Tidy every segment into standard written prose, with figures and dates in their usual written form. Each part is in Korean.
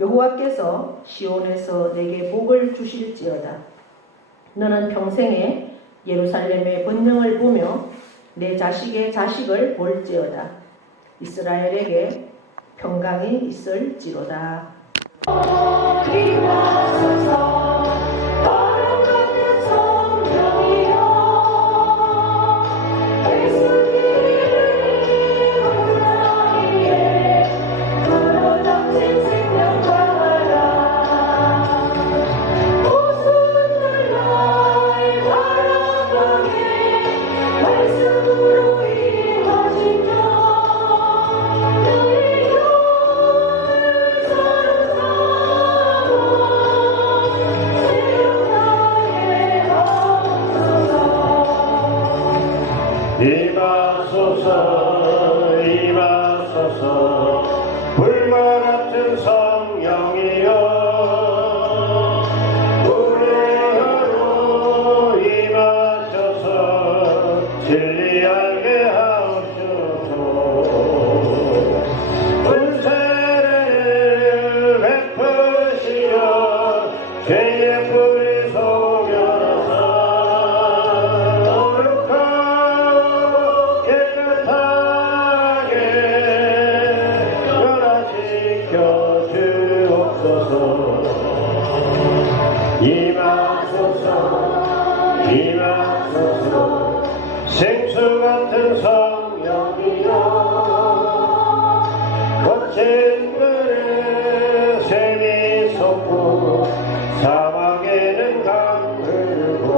여호와께서 시온에서 내게 복을 주실지어다. 너는 평생에 예루살렘의 번영을 보며 내 자식의 자식을 볼지어다. 이스라엘에게 평강이 있을지로다. 임하소서 임하소서 불과 같은 성령이여 우리로 임하셔서 진리하게 하옵소서. 은혜를 베푸시어 죄의 뿌리 속여서 임하소서 생수 같은 성령이여 거친 물에 샘이 솟고 사막에는 강 흐르고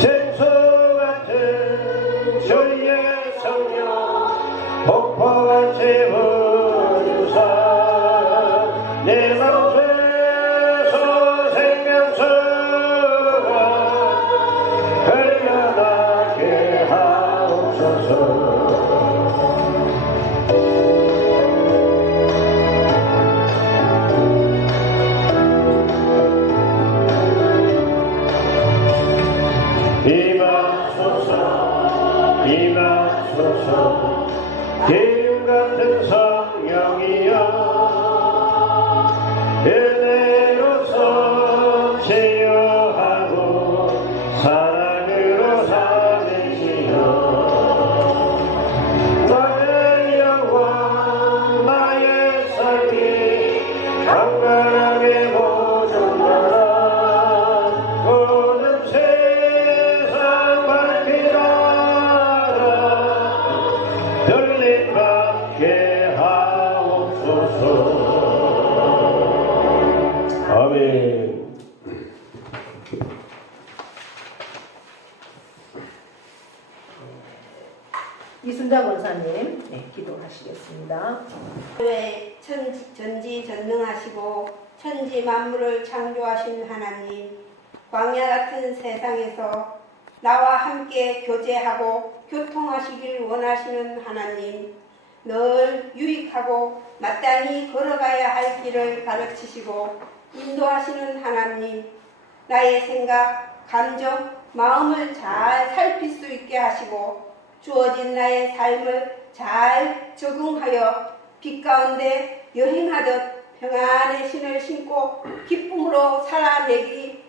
생수 같은 주의 성령 폭포같이 부으사 내 맘속에서 생명수가 흘러나게 하옵소서. 임하소서 임하소서 기름 같은 성령이여 은혜로서 치유하고 사랑으로 살리시어 나의 영혼 나의 삶이 강건하게 모종하라. 모든 세상 밝히라 열림받게 하옵소서. 아멘. 이순자 권사님 기도하시겠습니다. 왜 전지전능하시고 천지 만물을 창조하신 하나님, 광야 같은 세상에서 나와 함께 교제하고 교통하시길 원하시는 하나님, 늘 유익하고 마땅히 걸어가야 할 길을 가르치시고 인도하시는 하나님, 나의 생각, 감정, 마음을 잘 살필 수 있게 하시고 주어진 나의 삶을 잘 적응하여 빛 가운데 여행하듯 평안의 신을 신고 기쁨으로 살아내게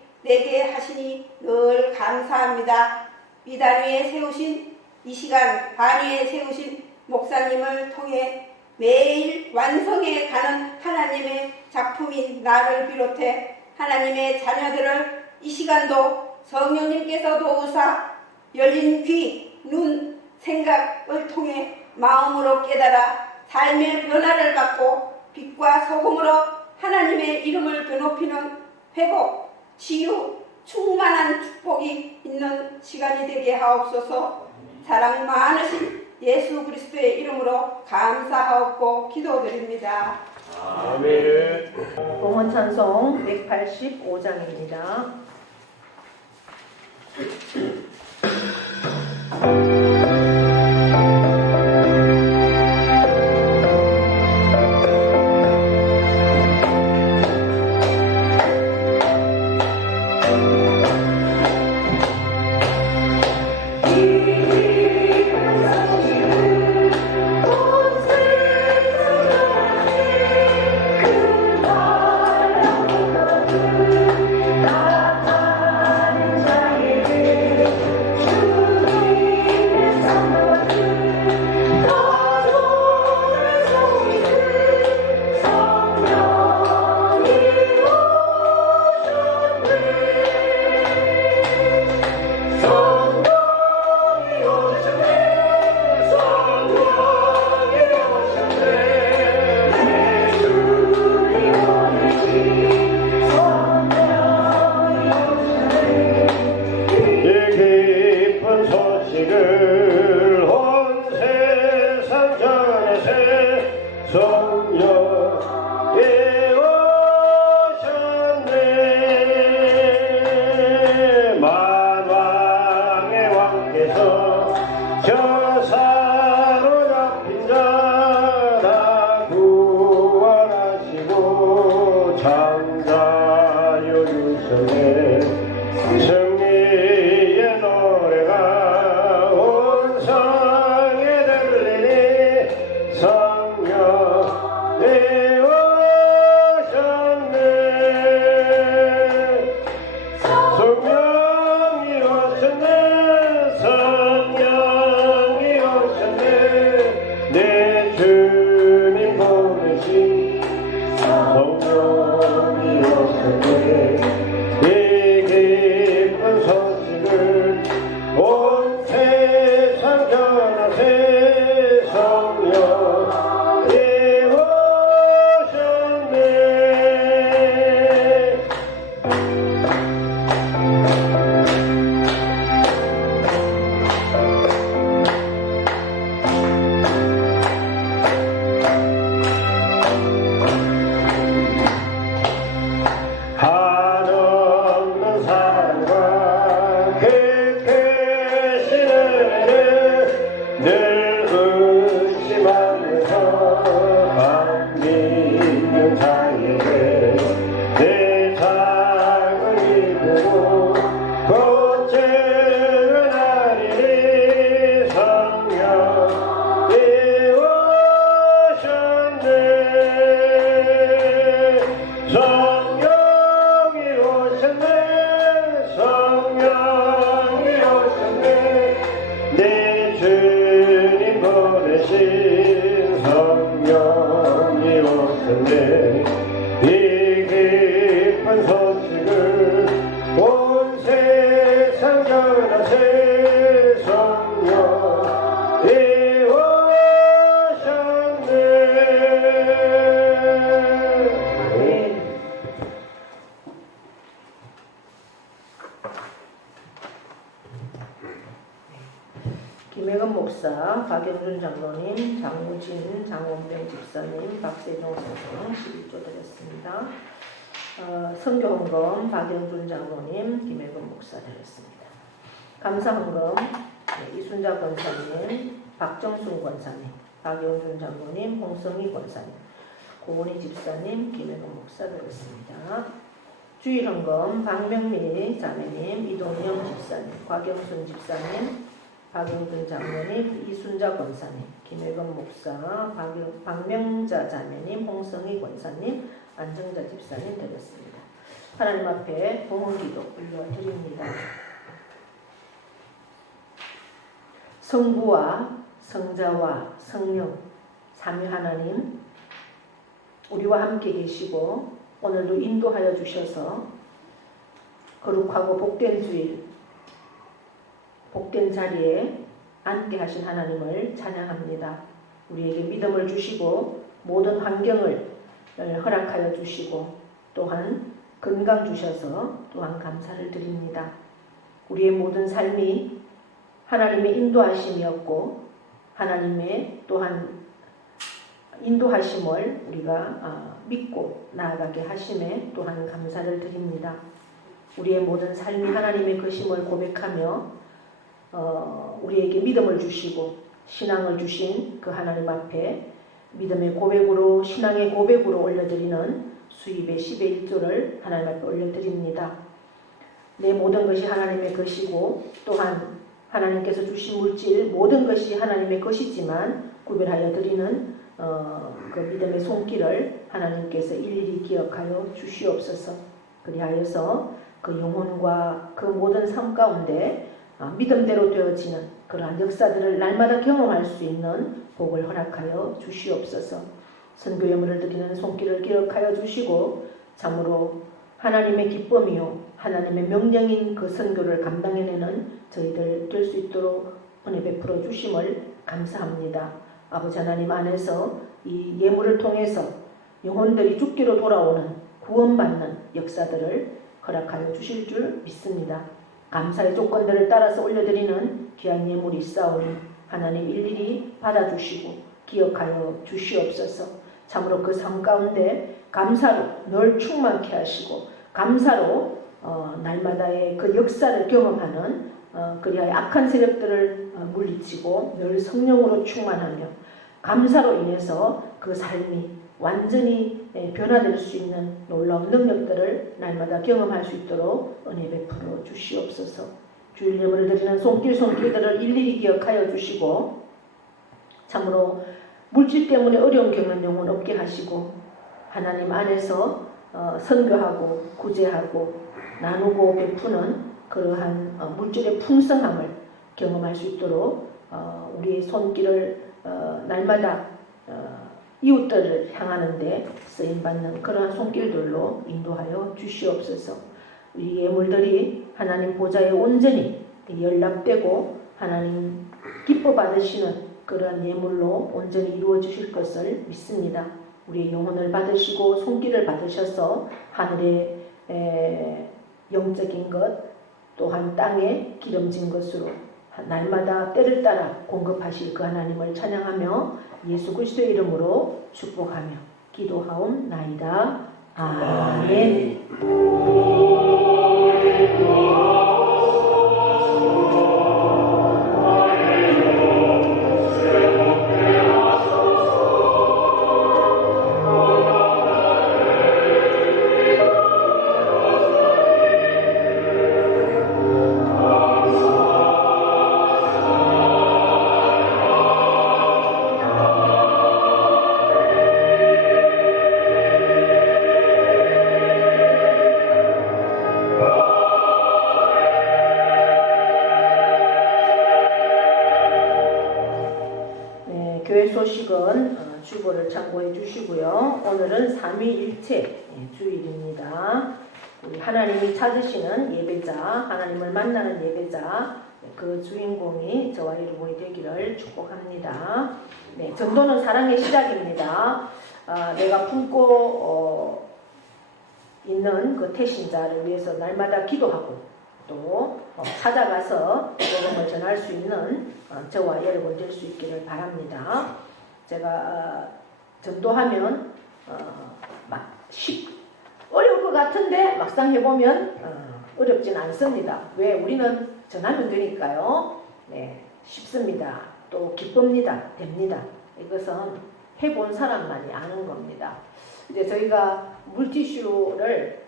하시니 늘 감사합니다. 미단 위에 세우신 이 시간, 반 위에 세우신 목사님을 통해 매일 완성해 가는 하나님의 작품인 나를 비롯해 하나님의 자녀들을 이 시간도 성령님께서 도우사 열린 귀, 눈, 생각을 통해 마음으로 깨달아 삶의 변화를 받고 빛과 소금으로 하나님의 이름을 드높이는 회복, 치유, 충만한 축복이 있는 시간이 되게 하옵소서. 사랑 많으신 예수 그리스도의 이름으로 감사하옵고 기도드립니다. 아멘. 봉헌 찬송 185장입니다. 목사, 박영준 장로님, 장우진, 장원병 집사님, 박세종 선생 11조 드렸습니다. 선교헌금 박영준 장로님, 김혜근 목사 드렸습니다. 감사헌금 이순자 권사님, 박정순 권사님, 박영준 장로님, 홍성희 권사님, 고은희 집사님, 김혜근 목사 드렸습니다. 주일헌금 박명미 자매님, 이동영 집사님, 곽영순 집사님, 박영준 장로님, 이순자 권사님, 김혜건 목사, 박명자 자매님, 홍성희 권사님, 안정자 집사님 되겠습니다. 하나님 앞에 봉헌기도 올려드립니다. 성부와 성자와 성령 삼위 하나님, 우리와 함께 계시고 오늘도 인도하여 주셔서 거룩하고 복된 주일, 복된 자리에 앉게 하신 하나님을 찬양합니다. 우리에게 믿음을 주시고 모든 환경을 허락하여 주시고 또한 건강 주셔서 또한 감사를 드립니다. 우리의 모든 삶이 하나님의 인도하심이었고 하나님의 또한 인도하심을 우리가 믿고 나아가게 하심에 또한 감사를 드립니다. 우리의 모든 삶이 하나님의 것임을 고백하며 우리에게 믿음을 주시고 신앙을 주신 그 하나님 앞에 믿음의 고백으로 신앙의 고백으로 올려드리는 수입의 10의 1조를 하나님 앞에 올려드립니다. 내 모든 것이 하나님의 것이고 또한 하나님께서 주신 물질 모든 것이 하나님의 것이지만 구별하여 드리는 그 믿음의 손길을 하나님께서 일일이 기억하여 주시옵소서. 그리하여서 그 영혼과 그 모든 삶 가운데 믿음대로 되어지는 그러한 역사들을 날마다 경험할 수 있는 복을 허락하여 주시옵소서. 선교 예물을 드리는 손길을 기억하여 주시고 참으로 하나님의 기쁨이요 하나님의 명령인 그 선교를 감당해내는 저희들 될 수 있도록 은혜 베풀어 주심을 감사합니다. 아버지 하나님 안에서 이 예물을 통해서 영혼들이 죽기로 돌아오는 구원받는 역사들을 허락하여 주실 줄 믿습니다. 감사의 조건들을 따라서 올려드리는 귀한 예물이 있사오니 하나님 일일이 받아주시고 기억하여 주시옵소서. 참으로 그 삶 가운데 감사로 늘 충만케 하시고 감사로 날마다의 그 역사를 경험하는 그리하여 악한 세력들을 물리치고 늘 성령으로 충만하며 감사로 인해서 그 삶이 완전히 변화될 수 있는 놀라운 능력들을 날마다 경험할 수 있도록 은혜 베풀어 주시옵소서. 주일 예물을 드리는 손길들을 일일이 기억하여 주시고 참으로 물질 때문에 어려움 겪는 영혼 없게 하시고 하나님 안에서 선교하고 구제하고 나누고 베푸는 그러한 물질의 풍성함을 경험할 수 있도록 우리의 손길을 날마다 이웃들을 향하는 데 쓰임받는 그러한 손길들로 인도하여 주시옵소서. 우리 예물들이 하나님 보좌에 온전히 연락되고 하나님 기뻐 받으시는 그러한 예물로 온전히 이루어 주실 것을 믿습니다. 우리의 영혼을 받으시고 손길을 받으셔서 하늘의 영적인 것 또한 땅에 기름진 것으로 날마다 때를 따라 공급하실 그 하나님을 찬양하며 예수 그리스도의 이름으로 축복하며 기도하옵나이다. 아멘. 교회 소식은 주보를 참고해 주시고요. 오늘은 삼위일체 주일입니다. 우리 하나님이 찾으시는 예배자, 하나님을 만나는 예배자, 그 주인공이 저와 여러분이 되기를 축복합니다. 네, 전도는 사랑의 시작입니다. 내가 품고 있는 그 태신자를 위해서 날마다 기도하고 또 찾아가서 복음을 전할 수 있는 저와 여러분 될 수 있기를 바랍니다. 제가 전도하면 어려울 것 같은데 막상 해보면 어렵진 않습니다. 왜? 우리는 전하면 되니까요. 네, 쉽습니다. 또 기쁩니다. 됩니다. 이것은 해본 사람만이 아는 겁니다. 이제 저희가 물티슈를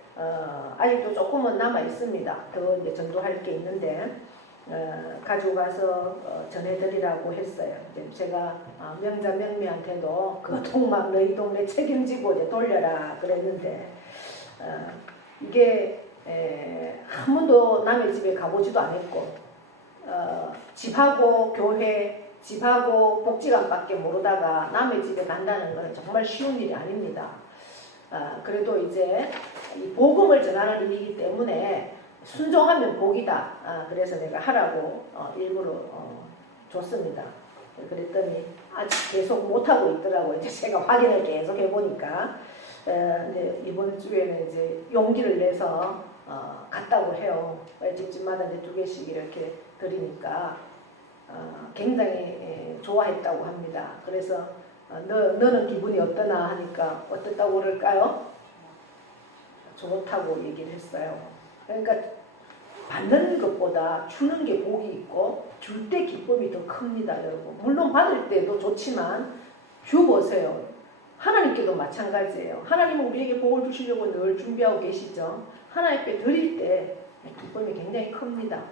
아직도 조금은 남아 있습니다. 더 이제 전도할 게 있는데 가져가서 전해드리라고 했어요. 이제 제가 명자 명미한테도 그 통막 너희 동네 책임지고 이제 돌려라 그랬는데 이게 한 번도 남의 집에 가보지도 않았고 집하고 교회, 집하고 복지관밖에 모르다가 남의 집에 간다는 것은 정말 쉬운 일이 아닙니다. 그래도 이제 이 복음을 전하는 일이기 때문에 순종하면 복이다. 그래서 내가 하라고 일부러 줬습니다. 그랬더니 아직 계속 못하고 있더라고요. 이제 제가 확인을 계속 해보니까 이번 주에는 이제 용기를 내서 갔다고 해요. 집집마다 이제 2개씩 이렇게 드리니까 굉장히 좋아했다고 합니다. 그래서 너는 기분이 어떠나 하니까 어떻다고 그럴까요? 좋다고 얘기를 했어요. 그러니까 받는 것보다 주는 게 복이 있고 줄 때 기쁨이 더 큽니다, 여러분. 물론 받을 때도 좋지만 줘보세요. 하나님께도 마찬가지예요. 하나님은 우리에게 복을 주시려고 늘 준비하고 계시죠. 하나님께 드릴 때 기쁨이 굉장히 큽니다.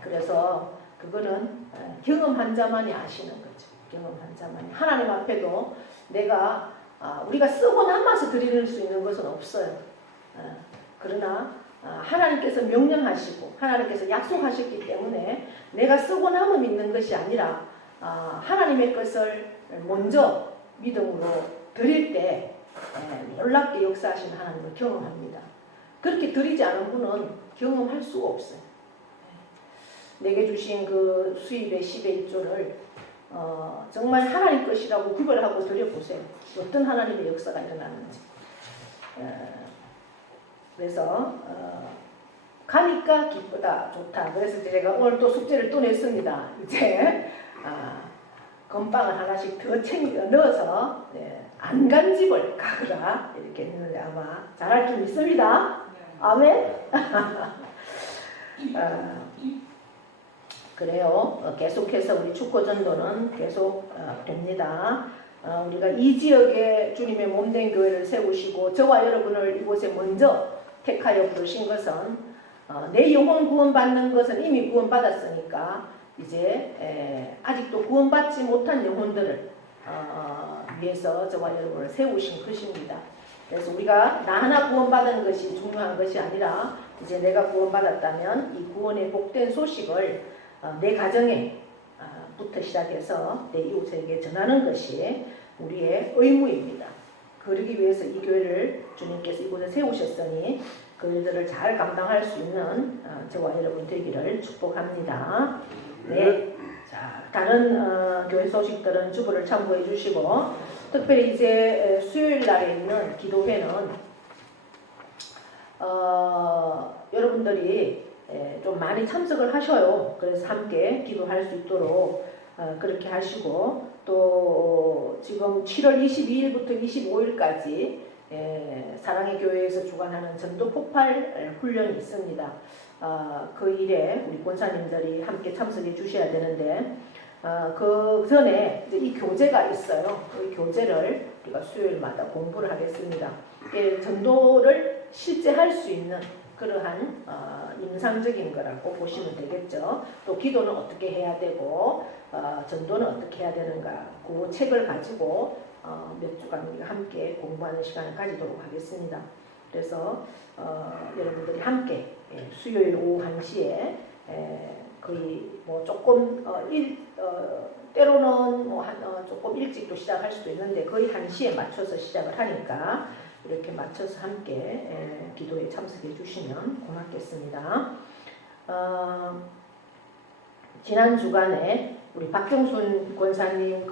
그래서 그거는 경험한 자만이 아시는 거죠. 경험한 자만이. 하나님 앞에도 우리가 쓰고 남아서 드리는 수 있는 것은 없어요. 그러나 하나님께서 명령하시고 하나님께서 약속하셨기 때문에 내가 쓰고 남음 있는 것이 아니라 하나님의 것을 먼저 믿음으로 드릴 때 놀랍게 역사하시는 하나님을 경험합니다. 그렇게 드리지 않은 분은 경험할 수가 없어요. 내게 주신 그 수입의 10의 1조를 정말 하나님 것이라고 구별하고 드려보세요. 어떤 하나님의 역사가 일어나는지. 그래서 가니까 기쁘다, 좋다. 그래서 제가 오늘 또 숙제를 또 냈습니다. 이제 건빵을 하나씩 더 넣어서 안 간 집을 가거라 이렇게 했는데 아마 잘할 줄 믿습니다. 아멘. 그래요. 계속해서 우리 축구전도는 계속 됩니다. 우리가 이 지역에 주님의 몸된 교회를 세우시고 저와 여러분을 이곳에 먼저 택하여 부르신 것은 내 영혼 구원받는 것은 이미 구원받았으니까 이제 아직도 구원받지 못한 영혼들을 위해서 저와 여러분을 세우신 것입니다. 그래서 우리가 나 하나 구원받은 것이 중요한 것이 아니라 이제 내가 구원받았다면 이 구원의 복된 소식을 내 가정에 부터 시작해서 내 이웃에게 전하는 것이 우리의 의무입니다. 그러기 위해서 이 교회를 주님께서 이곳에 세우셨으니 그 일들을 잘 감당할 수 있는 저와 여러분 되기를 축복합니다. 네. 자, 다른 교회 소식들은 주보를 참고해 주시고 특별히 이제 수요일 날에 있는 기도회는 여러분들이 좀 많이 참석을 하셔요. 그래서 함께 기도할 수 있도록 그렇게 하시고 또 지금 7월 22일부터 25일까지 사랑의 교회에서 주관하는 전도 폭발 훈련이 있습니다. 그 일에 우리 권사님들이 함께 참석해 주셔야 되는데 그 전에 이제 이 교재가 있어요. 그 교재를 우리가 수요일마다 공부를 하겠습니다. 전도를 실제 할 수 있는 그러한 임상적인 거라고 보시면 되겠죠. 또 기도는 어떻게 해야 되고 전도는 어떻게 해야 되는가 그 책을 가지고 몇 주간 우리가 함께 공부하는 시간을 가지도록 하겠습니다. 그래서 여러분들이 함께 수요일 오후 1시에 거의 뭐 조금 때로는 뭐 조금 일찍도 시작할 수도 있는데 거의 1시에 맞춰서 시작을 하니까 이렇게 맞춰서 함께 기도에 참석해 주시면 고맙겠습니다. 지난 주간에 우리 박경순 권사님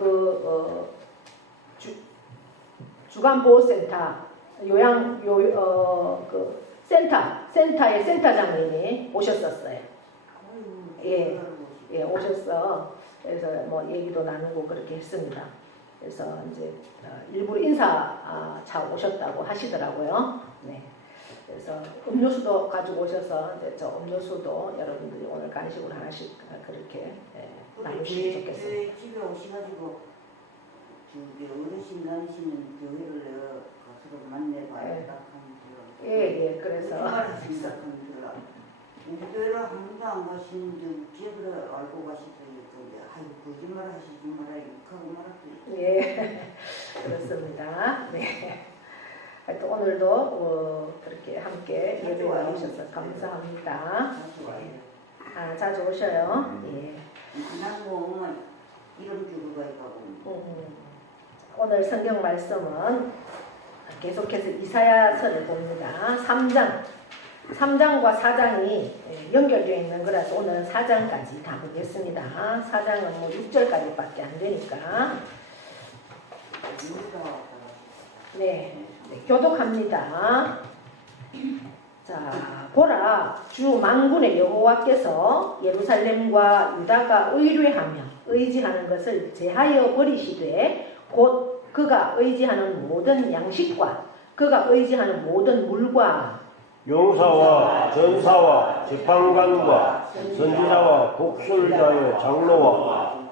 주간보호센터 센터의 센터장님이 오셨었어요. 예, 예, 오셨어. 그래서 뭐 얘기도 나누고 그렇게 했습니다. 그래서 이제 일부러 차 오셨다고 하시더라고요. 네. 그래서 음료수도 가지고 오셔서 이제 저 음료수도 여러분들이 오늘 간식으로 하나씩 그렇게 나누시면 좋겠습니다. 교회 집에 오셔가지고 저기 어르신 다니시는 교회를 내가 가서 만나봐야겠다 하면 들어. 예, 그래서 생각하면 우리 교회를 한 번도 안 가시는데 집을 알고 가시더니 아이고 거짓말 하시지 마라 욕하고 말았더니 예, 그렇습니다. 네. 하여튼 오늘도 그렇게 함께 예배에 나오셔서 감사합니다. 자주 오셔요. 예. 나고 오면 이름 주고 가고 오늘 성경 말씀은 계속해서 이사야서를 봅니다. 3장과 4장이 연결되어 있는 거라서 오늘은 4장까지 다 보겠습니다. 4장은 뭐 6절까지밖에 안 되니까. 네, 교독합니다. 자, 보라, 주 만군의 여호와께서 예루살렘과 유다가 의뢰하며 의지하는 것을 제하여 버리시되 곧 그가 의지하는 모든 양식과 그가 의지하는 모든 물과 용사와 전사와 재판관과 선지자와 복술자의 장로와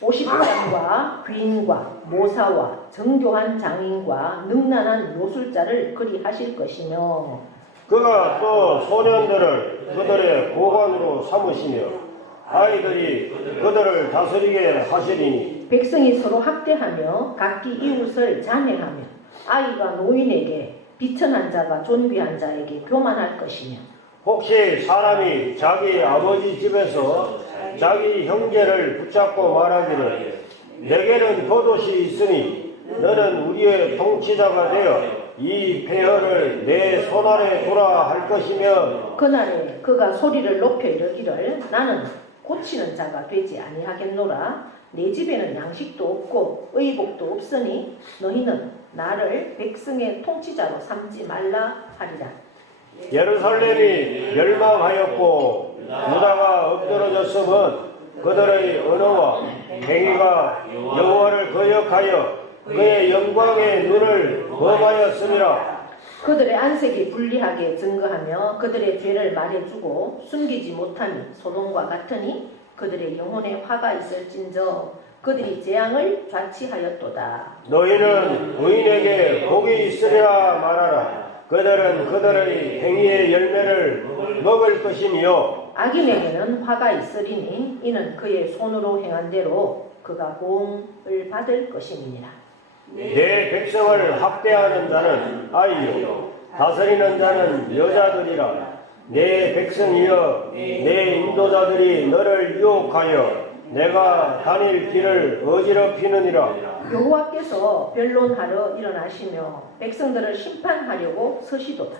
50장과 귀인과 모사와 정교한 장인과 능란한 요술자를 그리하실 것이며 그가 또 소년들을 그들의 고관으로 삼으시며 아이들이 그들을 다스리게 하시리니 백성이 서로 학대하며 각기 이웃을 잔해하며 아이가 노인에게 비천한 자가 존귀한 자에게 교만할 것이며 혹시 사람이 자기 아버지 집에서 자기 형제를 붙잡고 말하기를 내게는 겉옷이 있으니 너는 우리의 통치자가 되어 이 폐허를 내 손아래 두라 할 것이며 그날에 그가 소리를 높여 이르기를 나는 고치는 자가 되지 아니하겠노라 내 집에는 양식도 없고 의복도 없으니 너희는 나를 백성의 통치자로 삼지 말라 하리라. 예루살렘이 멸망하였고 유다가 엎드러졌음은 그들의 언어와 행위가 여호와를 거역하여 그의 영광의 눈을 범하였음이라. 그들의 안색이 불리하게 증거하며 그들의 죄를 말해주고 숨기지 못하니 소돔과 같으니 그들의 영혼에 화가 있을진저 그들이 재앙을 좌치하였도다. 너희는 의인에게 복이 있으리라 말하라. 그들은 그들의 행위의 열매를 먹을 것이며 악인에게는 화가 있으리니 이는 그의 손으로 행한 대로 그가 보응을 받을 것임이니라. 내 백성을 학대하는 자는 아이요 다스리는 자는 여자들이라. 내 백성이여 내 인도자들이 너를 유혹하여 내가 다닐 길을 어지럽히느니라. 여호와께서 변론하러 일어나시며 백성들을 심판하려고 서시도다.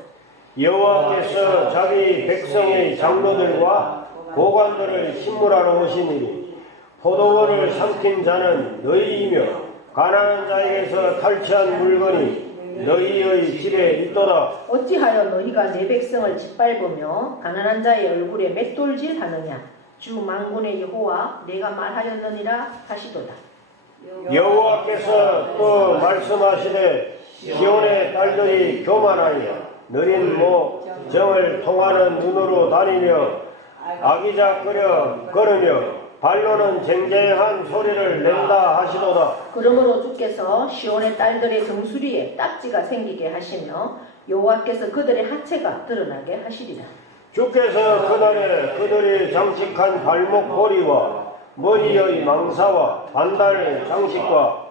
여호와께서 자기 백성의 장로들과 고관들을 심물하러 오시니 포도원을 삼킨 자는 너희이며 가난한 자에게서 탈취한 물건이 너희의 집에 있도다. 어찌하여 너희가 내 백성을 짓밟으며 가난한 자의 얼굴에 맷돌질 하느냐. 주 만군의 여호와 내가 말하였느니라 하시도다. 여호와께서 또 말씀하시되 시온의 딸들이 교만하여 느린 목 정을 통하는 눈으로 다니며 아기자거려 걸으며 발로는 쟁쟁한 소리를 낸다 하시도다. 그러므로 주께서 시온의 딸들의 정수리에 딱지가 생기게 하시며 여호와께서 그들의 하체가 드러나게 하시리라. 주께서 그날에 그들이 장식한 발목고리와 머리의 망사와 반달 장식과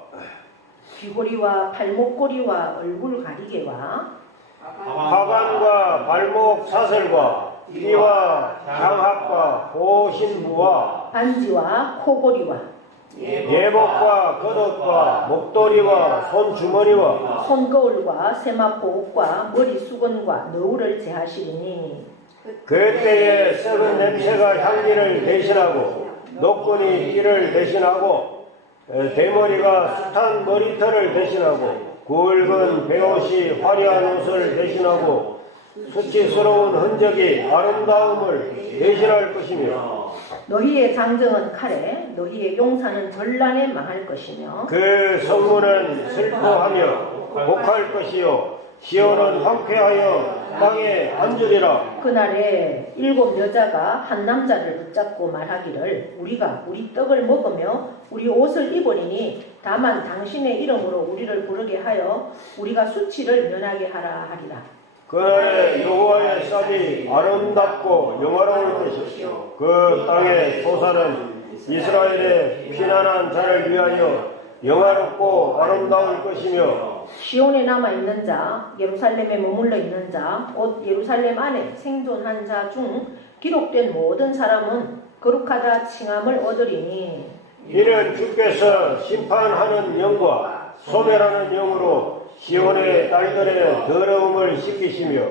귀고리와 발목고리와 얼굴 가리개와 화관과 발목 사슬과 띠와 장합과 호신부와 반지와 코고리와 예복과 겉옷과 목도리와 손주머니와 손거울과 세마포 옷과 머리 수건과 너울을 제하시리니 그때에 썩은 냄새가 향기를 대신하고 노끈이 띠를 대신하고 대머리가 숱한 머리털을 대신하고 굵은 베옷이 화려한 옷을 대신하고 수치스러운 흔적이 아름다움을 대신할 것이며 너희의 장정은 칼에 너희의 용사는 전란에 망할 것이며 그 성문은 슬퍼하며 곡할 것이요 시온은 황폐하여 땅에 앉으리라. 그날에 7 여자가 한 남자를 붙잡고 말하기를 우리가 우리 떡을 먹으며 우리 옷을 입으리니 다만 당신의 이름으로 우리를 부르게 하여 우리가 수치를 면하게 하라 하리라. 그날에 여호와의 쌀이 아름답고 영화로울 것이요 그 땅의 소사는 이스라엘의 피난한 자를 위하여 영화롭고 아름다울 것이며 시온에 남아있는 자, 예루살렘에 머물러 있는 자, 곧 예루살렘 안에 생존한 자 중 기록된 모든 사람은 거룩하다 칭함을 얻으리니 이는 주께서 심판하는 영과 소멸하는 영으로 시온의 딸들의 더러움을 씻기시며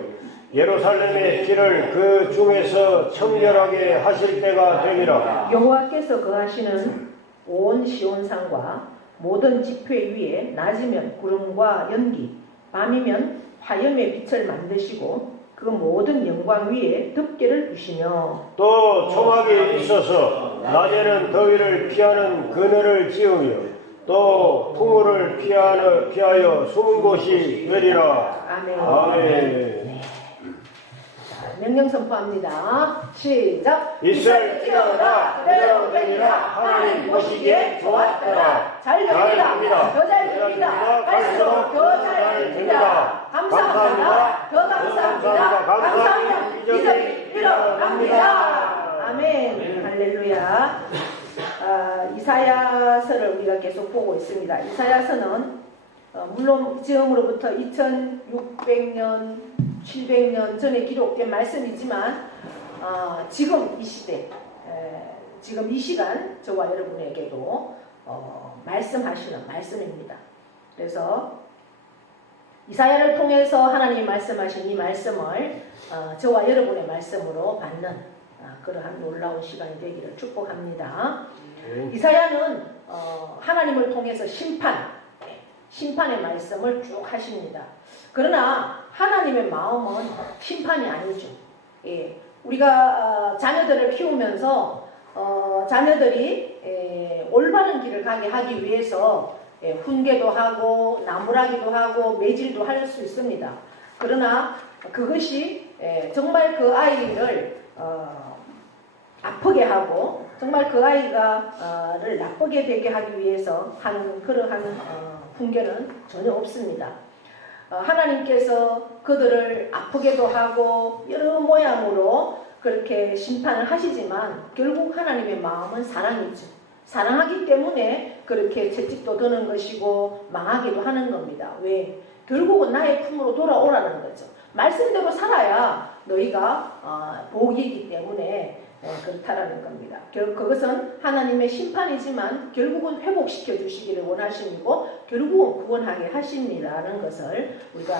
예루살렘의 피를 그 중에서 청결하게 하실 때가 되리라. 여호와께서 거하시는 온 시온산과 모든 지표 위에 낮이면 구름과 연기, 밤이면 화염의 빛을 만드시고 그 모든 영광 위에 덮개를 두시며 또 초막이 있어서 낮에는 더위를 피하는 그늘을 지으며 또 풍우를 피하여 숨은 곳이 되리라. 아멘. 아멘. 명령 선포합니다. 시작. 이슬 뛰어라 그대로 되리라. 하나님 보시기에 좋았더라. 잘 됩니다. 더 잘 됩니다. 갈수록 더 잘 됩니다. 감사합니다. 더 감사합니다. 감사합니다. 기적이 일어납니다. 아멘. 할렐루야. 이사야서를 우리가 계속 보고 있습니다. 이사야서는 물론 지금으로부터 2600년 700년 전에 기록된 말씀이지만 지금 이 시대 지금 이 시간 저와 여러분에게도 말씀하시는 말씀입니다. 그래서 이사야를 통해서 하나님이 말씀하신 이 말씀을 저와 여러분의 말씀으로 받는 그러한 놀라운 시간이 되기를 축복합니다. 이사야는 하나님을 통해서 심판의 말씀을 쭉 하십니다. 그러나 하나님의 마음은 심판이 아니죠. 예, 우리가 자녀들을 키우면서 자녀들이 올바른 길을 가게 하기 위해서 훈계도 하고 나무라기도 하고 매질도 할 수 있습니다. 그러나 그것이 정말 그 아이를 아프게 하고 정말 그 아이가를 나쁘게 되게 하기 위해서 하는 그러한 훈계는 전혀 없습니다. 하나님께서 그들을 아프게도 하고 여러 모양으로 그렇게 심판을 하시지만 결국 하나님의 마음은 사랑이죠. 사랑하기 때문에 그렇게 채찍도 드는 것이고 망하기도 하는 겁니다. 왜? 결국은 나의 품으로 돌아오라는 거죠. 말씀대로 살아야 너희가 복이기 때문에 그렇다라는 겁니다. 그것은 하나님의 심판이지만 결국은 회복시켜 주시기를 원하심이고 결국은 구원하게 하십니다라는 것을 우리가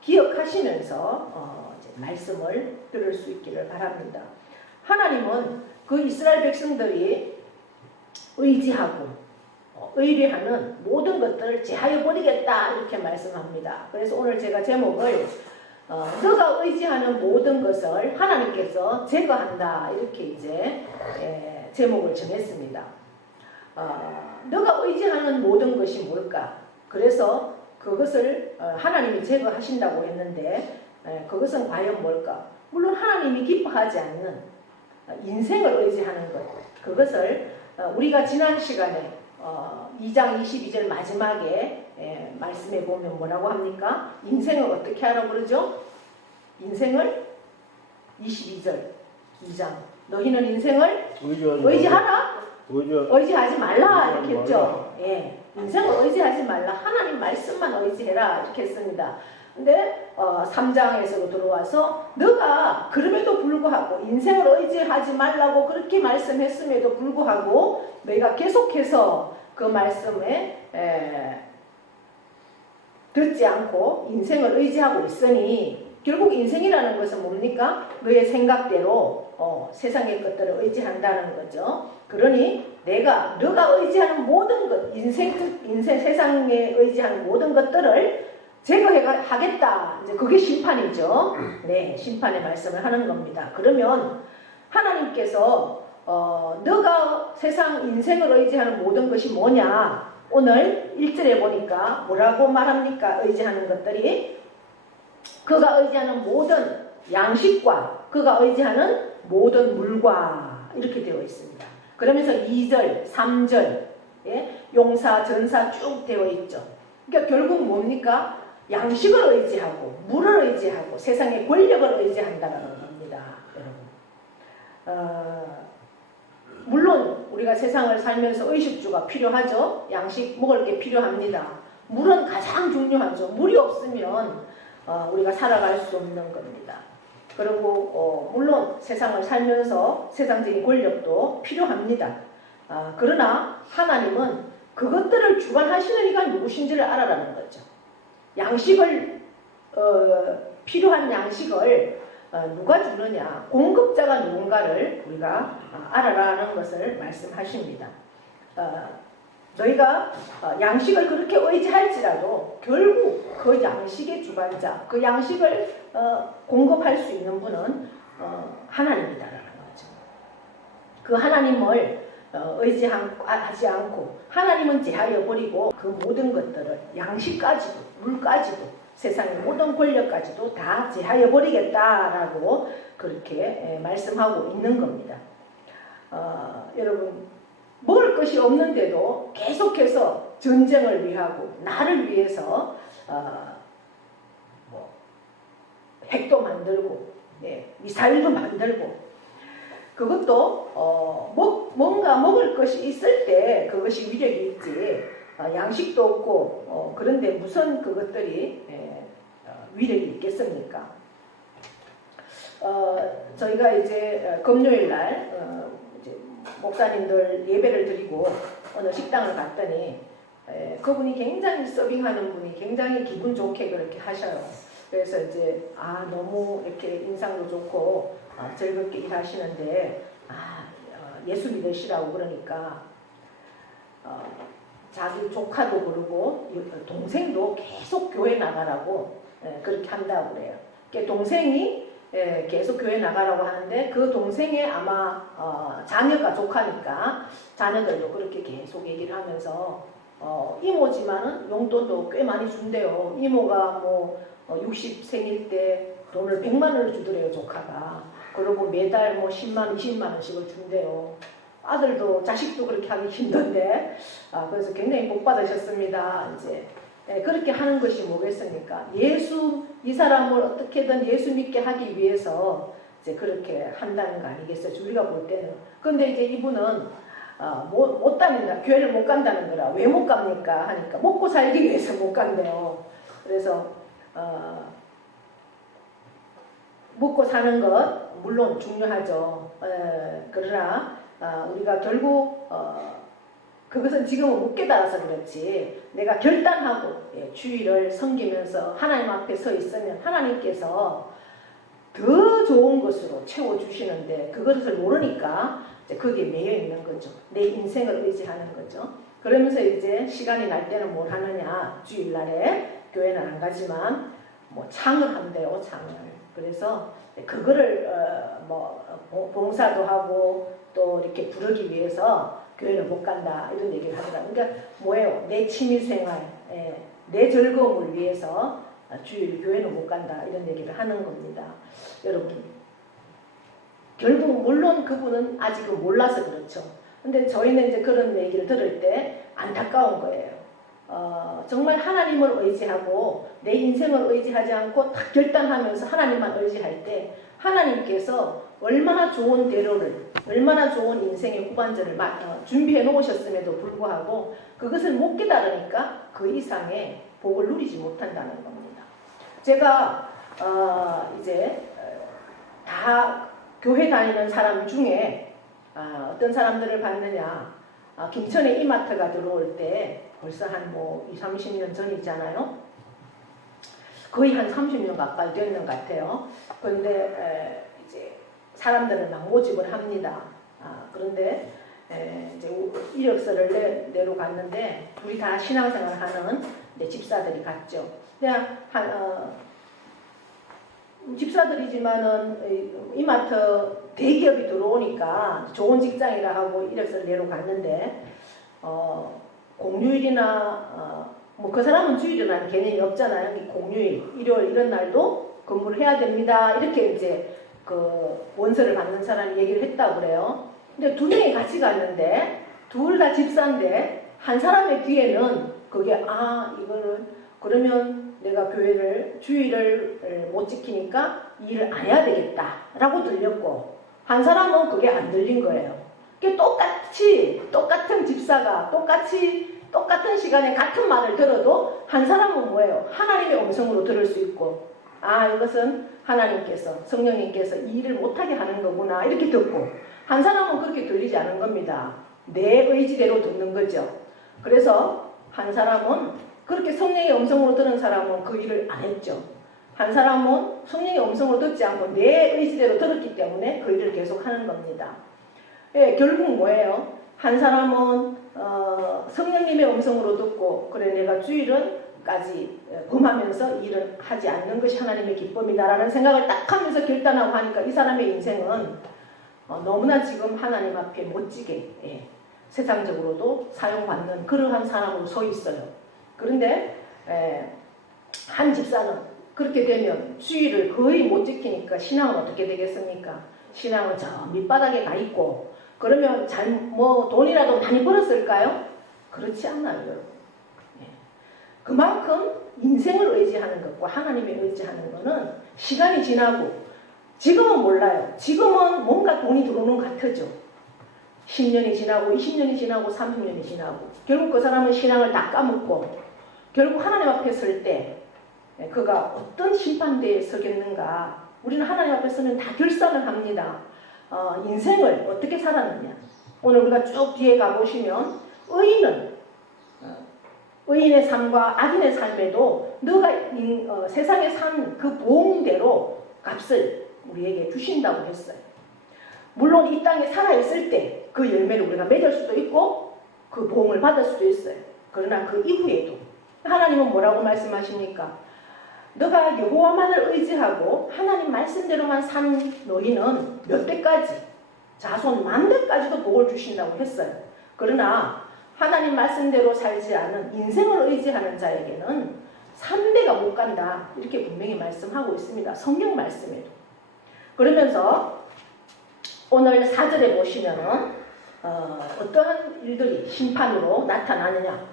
기억하시면서 말씀을 들을 수 있기를 바랍니다. 하나님은 그 이스라엘 백성들이 의지하고 의뢰하는 모든 것들을 제하여 버리겠다 이렇게 말씀합니다. 그래서 오늘 제가 제목을 너가 의지하는 모든 것을 하나님께서 제거한다 이렇게 이제 제목을 정했습니다. 너가 의지하는 모든 것이 뭘까? 그래서 그것을 하나님이 제거하신다고 했는데 그것은 과연 뭘까? 물론 하나님이 기뻐하지 않는 인생을 의지하는 것, 그것을 우리가 지난 시간에 2장 22절 마지막에 말씀해 보면 뭐라고 합니까? 인생을 어떻게 하라고 그러죠? 인생을 22절 2장 너희는 인생을 의지하라? 의지하지 말라 이렇게 했죠. 예, 인생을 의지하지 말라. 하나님 말씀만 의지해라 이렇게 했습니다. 근데 3장에서도 들어와서 너가 그럼에도 불구하고 인생을 의지하지 말라고 그렇게 말씀했음에도 불구하고 너희가 계속해서 그 말씀에 듣지 않고 인생을 의지하고 있으니 결국 인생이라는 것은 뭡니까? 너의 생각대로 세상의 것들을 의지한다는 거죠. 그러니 너가 의지하는 모든 것, 인생 세상에 의지하는 모든 것들을 제거하겠다. 이제 그게 심판이죠. 네, 심판의 말씀을 하는 겁니다. 그러면 하나님께서 너가 세상 인생을 의지하는 모든 것이 뭐냐? 오늘 1절에 보니까 뭐라고 말합니까? 의지하는 것들이 그가 의지하는 모든 양식과 그가 의지하는 모든 물과 이렇게 되어 있습니다. 그러면서 2절, 3절 용사, 전사 쭉 되어 있죠. 그러니까 결국 뭡니까? 양식을 의지하고 물을 의지하고 세상의 권력을 의지한다는 겁니다. 여러분. 물론 우리가 세상을 살면서 의식주가 필요하죠. 양식 먹을 게 필요합니다. 물은 가장 중요하죠. 물이 없으면 우리가 살아갈 수 없는 겁니다. 그리고 물론 세상을 살면서 세상적인 권력도 필요합니다. 그러나 하나님은 그것들을 주관하시는 이가 누구신지를 알아라는 거죠. 양식을 필요한 양식을 누가 주느냐, 공급자가 누군가를 우리가 알아라는 것을 말씀하십니다. 너희가 양식을 그렇게 의지할지라도 결국 그 양식의 주관자, 그 양식을 공급할 수 있는 분은 하나님이다라는 거죠. 그 하나님을 의지하지 않고 하나님은 제하여 버리고 그 모든 것들을 양식까지도 물까지도 세상의 모든 권력까지도 다 제하여 버리겠다라고 그렇게 말씀하고 있는 겁니다. 여러분 먹을 것이 없는데도 계속해서 전쟁을 위하고 나를 위해서 핵도 만들고 미사일도 만들고 그것도 뭔가 먹을 것이 있을 때 그것이 위력이 있지 양식도 없고 그런데 무슨 그것들이 위력이 있겠습니까? 저희가 이제 금요일 날 이제 목사님들 예배를 드리고 어느 식당을 갔더니 그분이 굉장히 서빙하는 분이 굉장히 기분 좋게 그렇게 하셔요. 그래서 이제 너무 이렇게 인상도 좋고 즐겁게 일하시는데 예수 믿으시라고 그러니까 자기 조카도 그러고 동생도 계속 교회 나가라고 그렇게 한다고 그래요. 동생이 계속 교회 나가라고 하는데 그 동생의 아마 자녀가 조카니까 자녀들도 그렇게 계속 얘기를 하면서 이모지만은 용돈도 꽤 많이 준대요. 이모가 60 생일 때 돈을 100만 원을 주더래요, 조카가. 그리고 매달 10만 원, 20만 원씩을 준대요. 아들도 자식도 그렇게 하기 힘든데 그래서 굉장히 복 받으셨습니다. 이제 그렇게 하는 것이 뭐겠습니까? 이 사람을 어떻게든 예수 믿게 하기 위해서 이제 그렇게 한다는 거 아니겠어요? 우리가 볼 때는. 근데 이제 이분은 못 다닌다, 교회를 못 간다는 거라. 왜 못 갑니까? 하니까 먹고 살기 위해서 못 간대요. 그래서 먹고 사는 것 물론 중요하죠. 그러나 우리가 결국 그것은 지금은 못 깨달아서 그렇지 내가 결단하고 주의를 섬기면서 하나님 앞에 서 있으면 하나님께서 더 좋은 것으로 채워주시는데 그것을 모르니까 이제 거기에 매여 있는 거죠. 내 인생을 의지하는 거죠. 그러면서 이제 시간이 날 때는 뭘 하느냐, 주일날에 교회는 안 가지만 창을 한대요, 창을. 그래서 그거를 봉사도 하고 또 이렇게 부르기 위해서 교회를 못 간다 이런 얘기를 하더라고요. 그러니까 뭐예요? 내 취미생활, 내 즐거움을 위해서 주일 교회는 못 간다 이런 얘기를 하는 겁니다. 여러분 결국 물론 그분은 아직은 몰라서 그렇죠. 근데 저희는 이제 그런 얘기를 들을 때 안타까운 거예요. 정말 하나님을 의지하고 내 인생을 의지하지 않고 딱 결단하면서 하나님만 의지할 때 하나님께서 얼마나 좋은 대로를 얼마나 좋은 인생의 후반전을 준비해 놓으셨음에도 불구하고 그것을 못 깨달으니까 그 이상의 복을 누리지 못한다는 겁니다. 제가 이제 다 교회 다니는 사람 중에 어떤 사람들을 봤느냐, 김천에 이마트가 들어올 때 벌써 한 20, 30년 전이잖아요. 거의 한 30년 가까이 됐는 것 같아요. 그런데 이제 사람들은 막 모집을 합니다. 그런데 이제 이력서를 내러 갔는데 둘이 다 신앙생활 하는 이제 집사들이 갔죠. 그냥 집사들이지만은 이마트 대기업이 들어오니까 좋은 직장이라 하고 이력서를 내러 갔는데 공휴일이나 뭐 그 사람은 주일이라는 개념이 없잖아요. 공휴일, 일요일 이런 날도 근무를 해야 됩니다. 이렇게 이제 그 원서를 받는 사람이 얘기를 했다고 그래요. 근데 두 명이 같이 갔는데 둘 다 집사인데 한 사람의 귀에는 그게 이거는 그러면 내가 교회를 주일을 못 지키니까 이 일을 안 해야 되겠다라고 들렸고 한 사람은 그게 안 들린 거예요. 그게 똑같은 집사가 똑같은 시간에 같은 말을 들어도 한 사람은 뭐예요? 하나님의 음성으로 들을 수 있고 이것은 하나님께서 성령님께서 이 일을 못하게 하는 거구나 이렇게 듣고 한 사람은 그렇게 들리지 않은 겁니다. 내 의지대로 듣는 거죠. 그래서 한 사람은 그렇게 성령의 음성으로 들은 사람은 그 일을 안 했죠. 한 사람은 성령의 음성으로 듣지 않고 내 의지대로 들었기 때문에 그 일을 계속 하는 겁니다. 결국 뭐예요? 한 사람은 성령님의 음성으로 듣고 그래 내가 주일은까지 범하면서 일을 하지 않는 것이 하나님의 기쁨이다라는 생각을 딱 하면서 결단하고 하니까 이 사람의 인생은 너무나 지금 하나님 앞에 멋지게 세상적으로도 사용받는 그러한 사람으로 서 있어요. 그런데 한 집사는 그렇게 되면 주일을 거의 못 지키니까 신앙은 어떻게 되겠습니까? 신앙은 저 밑바닥에 가 있고 그러면 돈이라도 많이 벌었을까요? 그렇지 않나요, 여러분? 그만큼 인생을 의지하는 것과 하나님을 의지하는 것은 시간이 지나고 지금은 몰라요. 지금은 뭔가 돈이 들어오는 것 같아죠. 10년이 지나고 20년이 지나고 30년이 지나고 결국 그 사람은 신앙을 다 까먹고 결국 하나님 앞에 설 때 그가 어떤 심판대에 서겠는가 우리는 하나님 앞에 서면 다 결산을 합니다. 인생을 어떻게 살았느냐. 오늘 우리가 쭉 뒤에 가보시면 의인의 삶과 악인의 삶에도 너가 세상에 산 그 보응대로 값을 우리에게 주신다고 했어요. 물론 이 땅에 살아있을 때 그 열매를 우리가 맺을 수도 있고 그 보응을 받을 수도 있어요. 그러나 그 이후에도 하나님은 뭐라고 말씀하십니까? 너가 여호와만을 의지하고 하나님 말씀대로만 산 너희는 몇 대까지 자손 만 대까지도 복을 주신다고 했어요. 그러나 하나님 말씀대로 살지 않은 인생을 의지하는 자에게는 3대가 못 간다 이렇게 분명히 말씀하고 있습니다. 성경 말씀에도. 그러면서 오늘 4절에 보시면은 어떠한 일들이 심판으로 나타나느냐.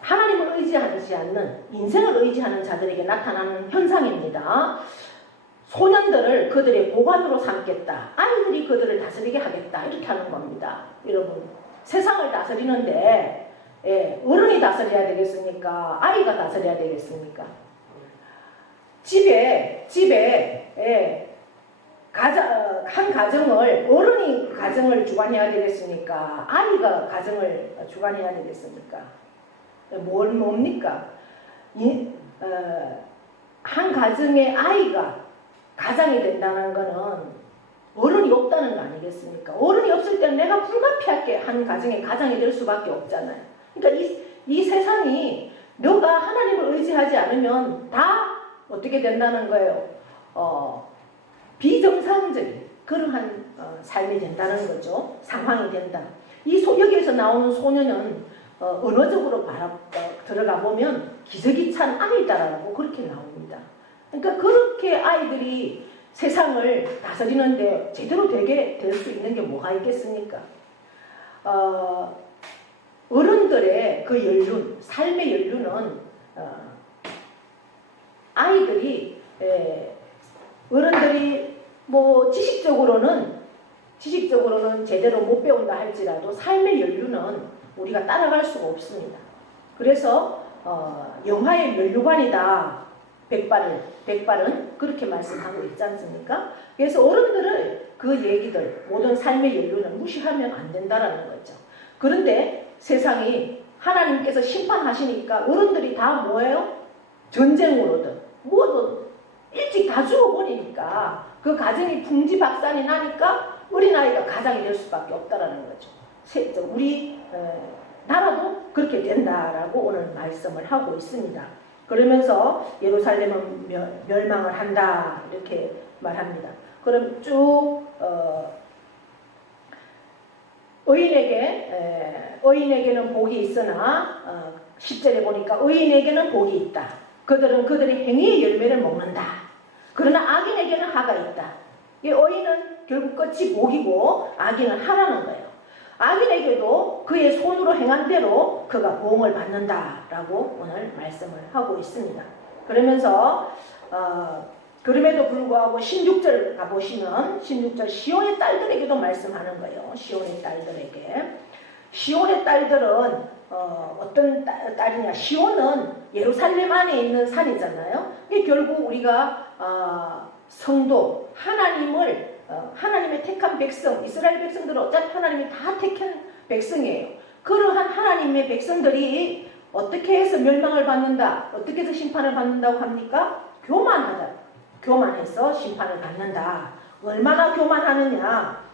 하나님을 의지하지 않는 인생을 의지하는 자들에게 나타나는 현상입니다. 소년들을 그들의 보관으로 삼겠다. 아이들이 그들을 다스리게 하겠다. 이렇게 하는 겁니다. 여러분 세상을 다스리는데 어른이 다스려야 되겠습니까? 아이가 다스려야 되겠습니까? 집에 한 가정을 어른이 가정을 주관해야 되겠습니까? 아이가 가정을 주관해야 되겠습니까? 뭡니까? 한 가정의 아이가 가장이 된다는 것은 어른이 없다는 거 아니겠습니까? 어른이 없을 때는 내가 불가피하게 한 가정의 가장이 될 수밖에 없잖아요. 그러니까 이 세상이 너가 하나님을 의지하지 않으면 다 어떻게 된다는 거예요? 비정상적인 그러한 삶이 된다는 거죠. 상황이 된다. 여기에서 나오는 소년은 언어적으로 들어가 보면 기저귀 찬 아이다라고 그렇게 나옵니다. 그러니까 그렇게 아이들이 세상을 다스리는데 제대로 되게 될 수 있는 게 뭐가 있겠습니까? 어른들의 그 연륜, 삶의 연륜은 아이들이 어른들이 뭐 지식적으로는 제대로 못 배운다 할지라도 삶의 연륜은 우리가 따라갈 수가 없습니다. 그래서 영화의 면류관이다. 백발은 그렇게 말씀하고 있지 않습니까? 그래서 어른들을 그 얘기들 모든 삶의 연륜을 무시하면 안 된다라는 거죠. 그런데 세상이 하나님께서 심판하시니까 어른들이 다 뭐예요? 전쟁으로든 뭐든 일찍 다 죽어버리니까 그 가정이 풍지박산이 나니까 어린아이가 가장이 될 수밖에 없다라는 거죠. 우리 나라도 그렇게 된다라고 오늘 말씀을 하고 있습니다. 그러면서 예루살렘은 멸망을 한다 이렇게 말합니다. 그럼 쭉 의인에게는 복이 있으나 10절에 보니까 의인에게는 복이 있다. 그들은 그들의 행위의 열매를 먹는다. 그러나 악인에게는 하가 있다. 이 의인은 결국 끝이 복이고 악인은 하라는 거예요. 악인에게도 그의 손으로 행한 대로 그가 보응을 받는다라고 오늘 말씀을 하고 있습니다. 그러면서 그럼에도 불구하고 16절 가보시면 16절 시온의 딸들에게도 말씀하는 거예요. 시온의 딸들에게. 시온의 딸들은 어떤 딸이냐. 시온은 예루살렘 안에 있는 산이잖아요. 이게 결국 우리가 성도 하나님의 택한 백성, 이스라엘 백성들은 어차피 하나님이 다 택한 백성이에요. 그러한 하나님의 백성들이 어떻게 해서 멸망을 받는다, 어떻게 해서 심판을 받는다고 합니까? 교만해서 심판을 받는다. 얼마나 교만하느냐?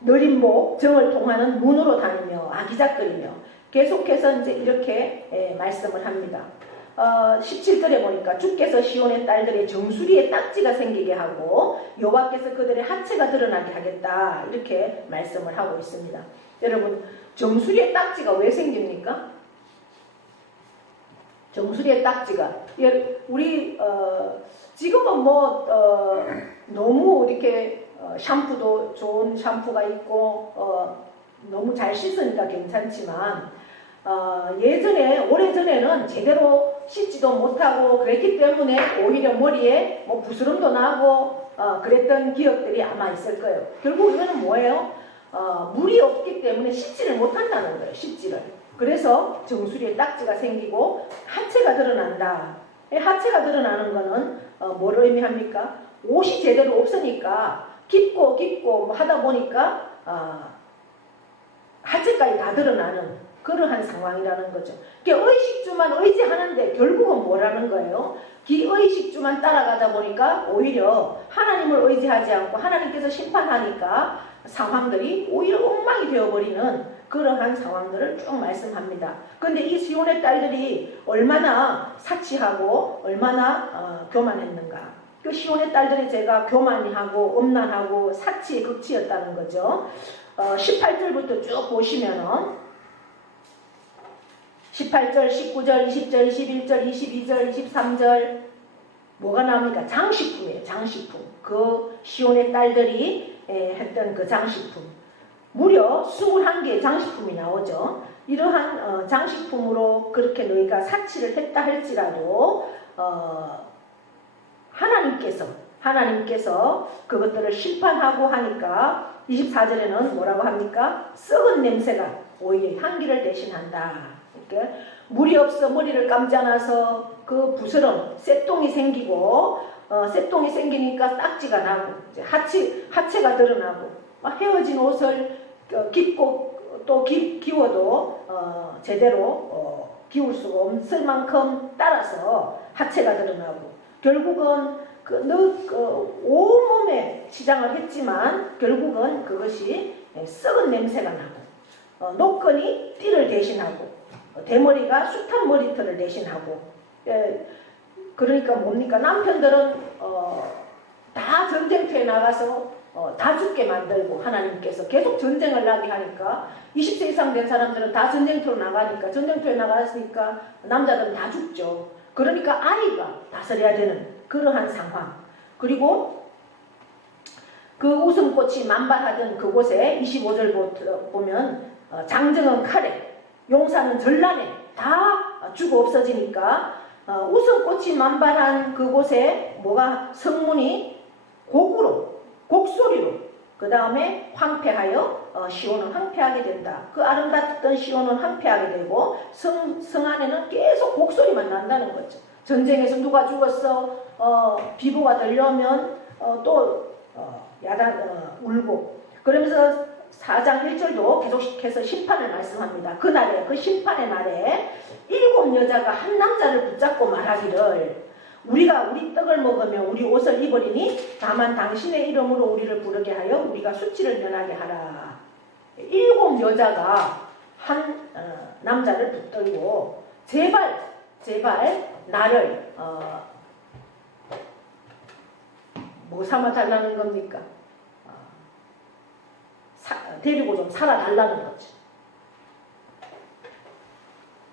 느린 목, 정을 통하는 눈으로 다니며 아기작거리며 계속해서 이제 이렇게 말씀을 합니다. 17절에 보니까 주께서 시온의 딸들의 정수리에 딱지가 생기게 하고 여호와께서 그들의 하체가 드러나게 하겠다 이렇게 말씀을 하고 있습니다. 여러분 정수리에 딱지가 왜 생깁니까? 정수리에 딱지가 우리 지금은 너무 이렇게 샴푸도 좋은 샴푸가 있고 너무 잘 씻으니까 괜찮지만 예전에 오래전에는 제대로 씻지도 못하고 그랬기 때문에 오히려 머리에 부스럼도 나고 그랬던 기억들이 아마 있을 거예요. 결국 이거는 뭐예요? 물이 없기 때문에 씻지를 못한다는 거예요. 씻지를. 그래서 정수리에 딱지가 생기고 하체가 드러난다. 하체가 드러나는 거는 뭘 의미합니까? 옷이 제대로 없으니까 깊고 하다 보니까 하체까지 다 드러나는 그러한 상황이라는 거죠. 의식주만 의지하는데 결국은 뭐라는 거예요? 의식주만 따라가다 보니까 오히려 하나님을 의지하지 않고 하나님께서 심판하니까 상황들이 오히려 엉망이 되어버리는 그러한 상황들을 쭉 말씀합니다. 그런데 이 시온의 딸들이 얼마나 사치하고 얼마나 교만했는가. 그 시온의 딸들이 제가 교만하고 음란하고 사치의 극치였다는 거죠. 18절부터 쭉 보시면은 18절, 19절, 20절, 21절, 22절, 23절 뭐가 나옵니까? 장식품이에요. 장식품. 그 시온의 딸들이 했던 그 장식품. 무려 21개의 장식품이 나오죠. 이러한 장식품으로 그렇게 너희가 사치를 했다 할지라도 하나님께서 그것들을 심판하고 하니까 24절에는 뭐라고 합니까? 썩은 냄새가 오히려 향기를 대신한다. 이렇게 물이 없어 머리를 감지 않아서 그 부스럼, 쇳똥이 생기고 쇳똥이 생기니까 딱지가 나고 이제 하체가 드러나고 헤어진 옷을 깊고 또 기워도 제대로 기울 수가 없을 만큼 따라서 하체가 드러나고 결국은 온몸에 시장을 했지만 결국은 그것이 썩은 냄새가 나고 노끈이 띠를 대신하고 대머리가 숱한 머리털을 대신하고 그러니까 뭡니까? 남편들은 다 전쟁터에 나가서 다 죽게 만들고 하나님께서 계속 전쟁을 나게 하니까 20세 이상 된 사람들은 다 전쟁터로 나가니까 전쟁터에 나갔으니까 남자들은 다 죽죠. 그러니까 아이가 다스려야 되는 그러한 상황. 그리고 그 웃음꽃이 만발하던 그곳에 25절 보면 장정은 칼에 용사는 전란에 다 죽어 없어지니까 웃음꽃이 만발한 그곳에 뭐가 성문이 곡소리로 그 다음에 황폐하여 시온은 황폐하게 된다. 그 아름답던 시온은 황폐하게 되고 성 안에는 계속 곡소리만 난다는 거죠. 전쟁에서 누가 죽었어 비보가 들려오면 또 울고 그러면서 4장 1절도 계속해서 심판을 말씀합니다. 그날에 그 심판의 날에 7 여자가 한 남자를 붙잡고 말하기를 우리가 우리 떡을 먹으며 우리 옷을 입으리니 다만 당신의 이름으로 우리를 부르게 하여 우리가 수치를 면하게 하라. 7 여자가 한 남자를 붙들고 제발 나를 뭐 삼아 달라는 겁니까? 데리고 좀 살아달라는 거죠.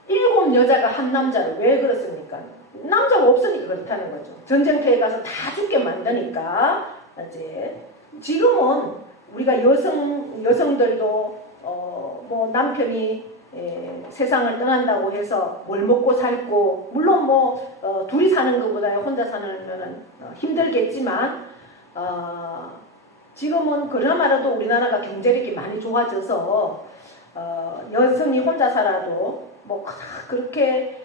7 여자가 한 남자를 왜 그렇습니까? 남자가 없으니까 그렇다는 거죠. 전쟁터에 가서 다 죽게 만드니까 이제 지금은 우리가 여성들도 뭐 남편이 세상을 떠난다고 해서 뭘 먹고 살고 물론 뭐 둘이 사는 것보다 혼자 사는 힘들겠지만 지금은 그나마라도 우리나라가 경제력이 많이 좋아져서 여성이 혼자 살아도 뭐 그렇게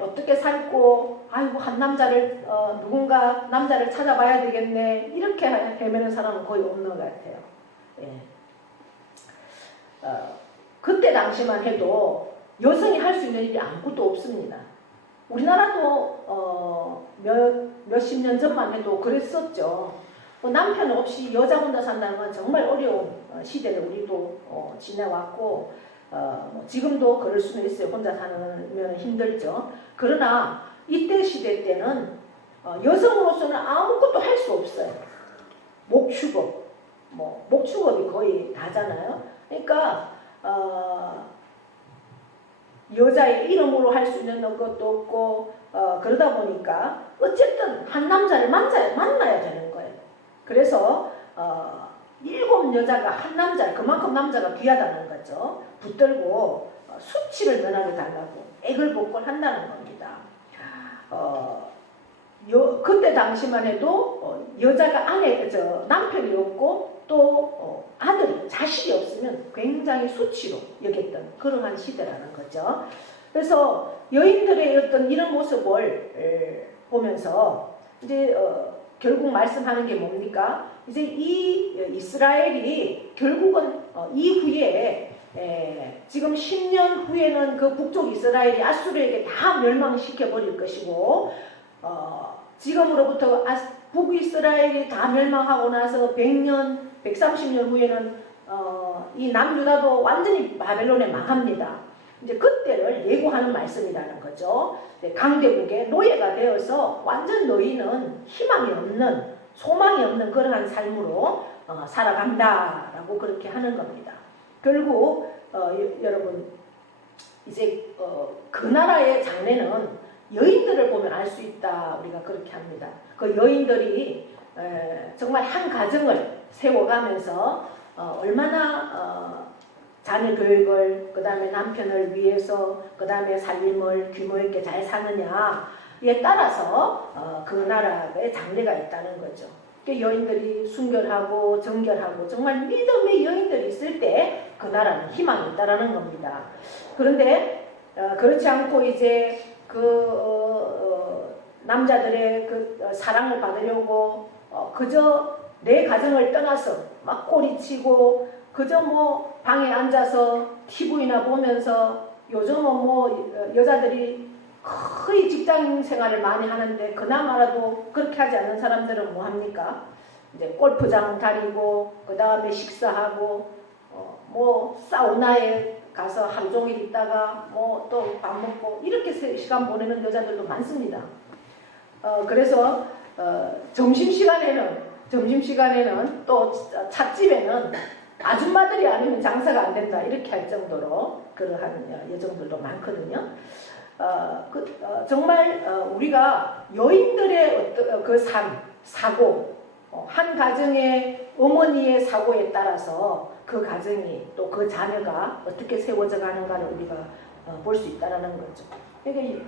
어떻게 살고 아이고 한 남자를 누군가 남자를 찾아봐야 되겠네 이렇게 헤매는 사람은 거의 없는 것 같아요. 예. 그때 당시만 해도 여성이 할 수 있는 일이 아무것도 없습니다. 우리나라도 몇십 년 전만 해도 그랬었죠. 남편 없이 여자 혼자 산다는 건 정말 어려운 시대를 우리도 지내왔고 지금도 그럴 수는 있어요. 혼자 사는 힘들죠. 그러나 이때 시대 때는 여성으로서는 아무것도 할 수 없어요. 목축업이 거의 다잖아요. 그러니까 여자의 이름으로 할 수 있는 것도 없고 그러다 보니까 어쨌든 한 남자를 만나야 되는 거예요. 그래서 7 여자가 한 남자, 그만큼 남자가 귀하다는 거죠. 붙들고 수치를 면하게 달라고 애걸복걸 한다는 겁니다. 그때 당시만 해도 여자가 남편이 없고 또 자식이 없으면 굉장히 수치로 여겼던 그러한 시대라는 거죠. 그래서 여인들의 어떤 이런 모습을 보면서 이제 결국 말씀하는 게 뭡니까? 이제 이 이스라엘이 결국은 이후에 지금 10년 후에는 그 북쪽 이스라엘이 아수르에게 다 멸망시켜 버릴 것이고 지금으로부터 북이스라엘이 다 멸망하고 나서 100년, 130년 후에는 이 남유다도 완전히 바벨론에 망합니다. 이제 그때를 예고하는 말씀이라는 거죠. 강대국의 노예가 되어서 완전 너희는 희망이 없는, 소망이 없는 그러한 삶으로 살아간다라고 그렇게 하는 겁니다. 결국 여러분 이제 그 나라의 장래는 여인들을 보면 알 수 있다. 우리가 그렇게 합니다. 그 여인들이 정말 한 가정을 세워가면서 얼마나 자녀 교육을 그 다음에 남편을 위해서 그 다음에 삶을 규모 있게 잘 사느냐에 따라서 그 나라의 장래가 있다는 거죠. 여인들이 순결하고 정결하고 정말 믿음의 여인들이 있을 때 그 나라는 희망이 있다라는 겁니다. 그런데 그렇지 않고 이제 남자들의 그 사랑을 받으려고 그저 내 가정을 떠나서 막 꼬리치고 그저 뭐 방에 앉아서 TV나 보면서 요즘은 뭐 여자들이 거의 직장 생활을 많이 하는데 그나마라도 그렇게 하지 않는 사람들은 뭐 합니까? 이제 골프장 다니고 그 다음에 식사하고 뭐 사우나에 가서 하루 종일 있다가 뭐 또 밥 먹고 이렇게 시간 보내는 여자들도 많습니다. 그래서 점심시간에는 또 찻집에는 아줌마들이 아니면 장사가 안 된다 이렇게 할 정도로 그러한 여성들도 많거든요. 정말 우리가 여인들의 그 사고 한 가정의 어머니의 사고에 따라서 그 가정이 또 그 자녀가 어떻게 세워져 가는가를 우리가 볼 수 있다는 거죠. 그러니까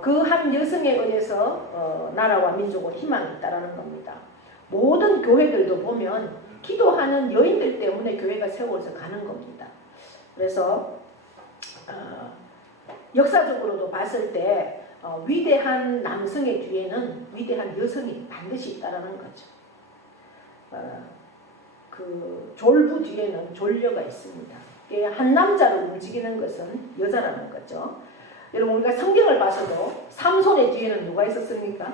그 한 여성에 의해서 나라와 민족은 희망이 있다는 겁니다. 모든 교회들도 보면 기도하는 여인들 때문에 교회가 세워져 가는 겁니다. 그래서 역사적으로도 봤을 때 위대한 남성의 뒤에는 위대한 여성이 반드시 있다는 거죠. 그 졸부 뒤에는 졸녀가 있습니다. 한 남자로 움직이는 것은 여자라는 거죠. 여러분 우리가 성경을 봐서도 삼손의 뒤에는 누가 있었습니까?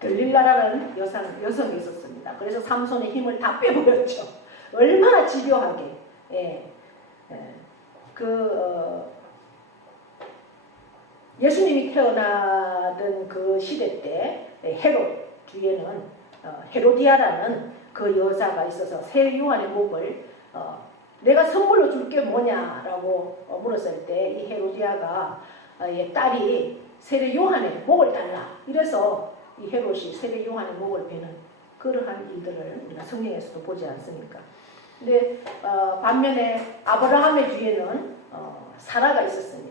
들릴라라는 여성이 있었습니다. 그래서 삼손의 힘을 다 빼버렸죠. 얼마나 집요하게. 예수님이 태어나던 그 시대 때 헤롯 뒤에는 헤로디아라는 그 여자가 있어서 세례 요한의 목을 내가 선물로 줄 게 뭐냐라고 물었을 때 이 헤로디아가 딸이 세례 요한의 목을 달라 이래서 이 헤롯이 세례 요한의 목을 베는 그러한 일들을 우리가 성경에서도 보지 않습니까? 근데 반면에 아브라함의 뒤에는 사라가 있었습니다.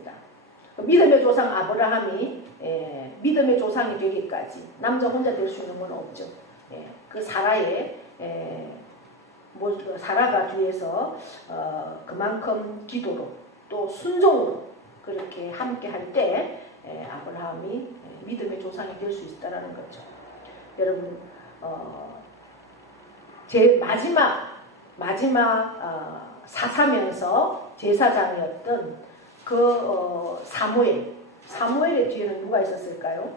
믿음의 조상 아브라함이 믿음의 조상이 되기까지 남자 혼자 될 수 있는 건 없죠. 그 사라의 사라가 뒤에서 그만큼 기도로 또 순종으로 그렇게 함께 할 때 아브라함이 믿음의 조상이 될 수 있다라는 거죠. 여러분 제 마지막 사사면서 제사장이었던 그 사무엘의 뒤에는 누가 있었을까요?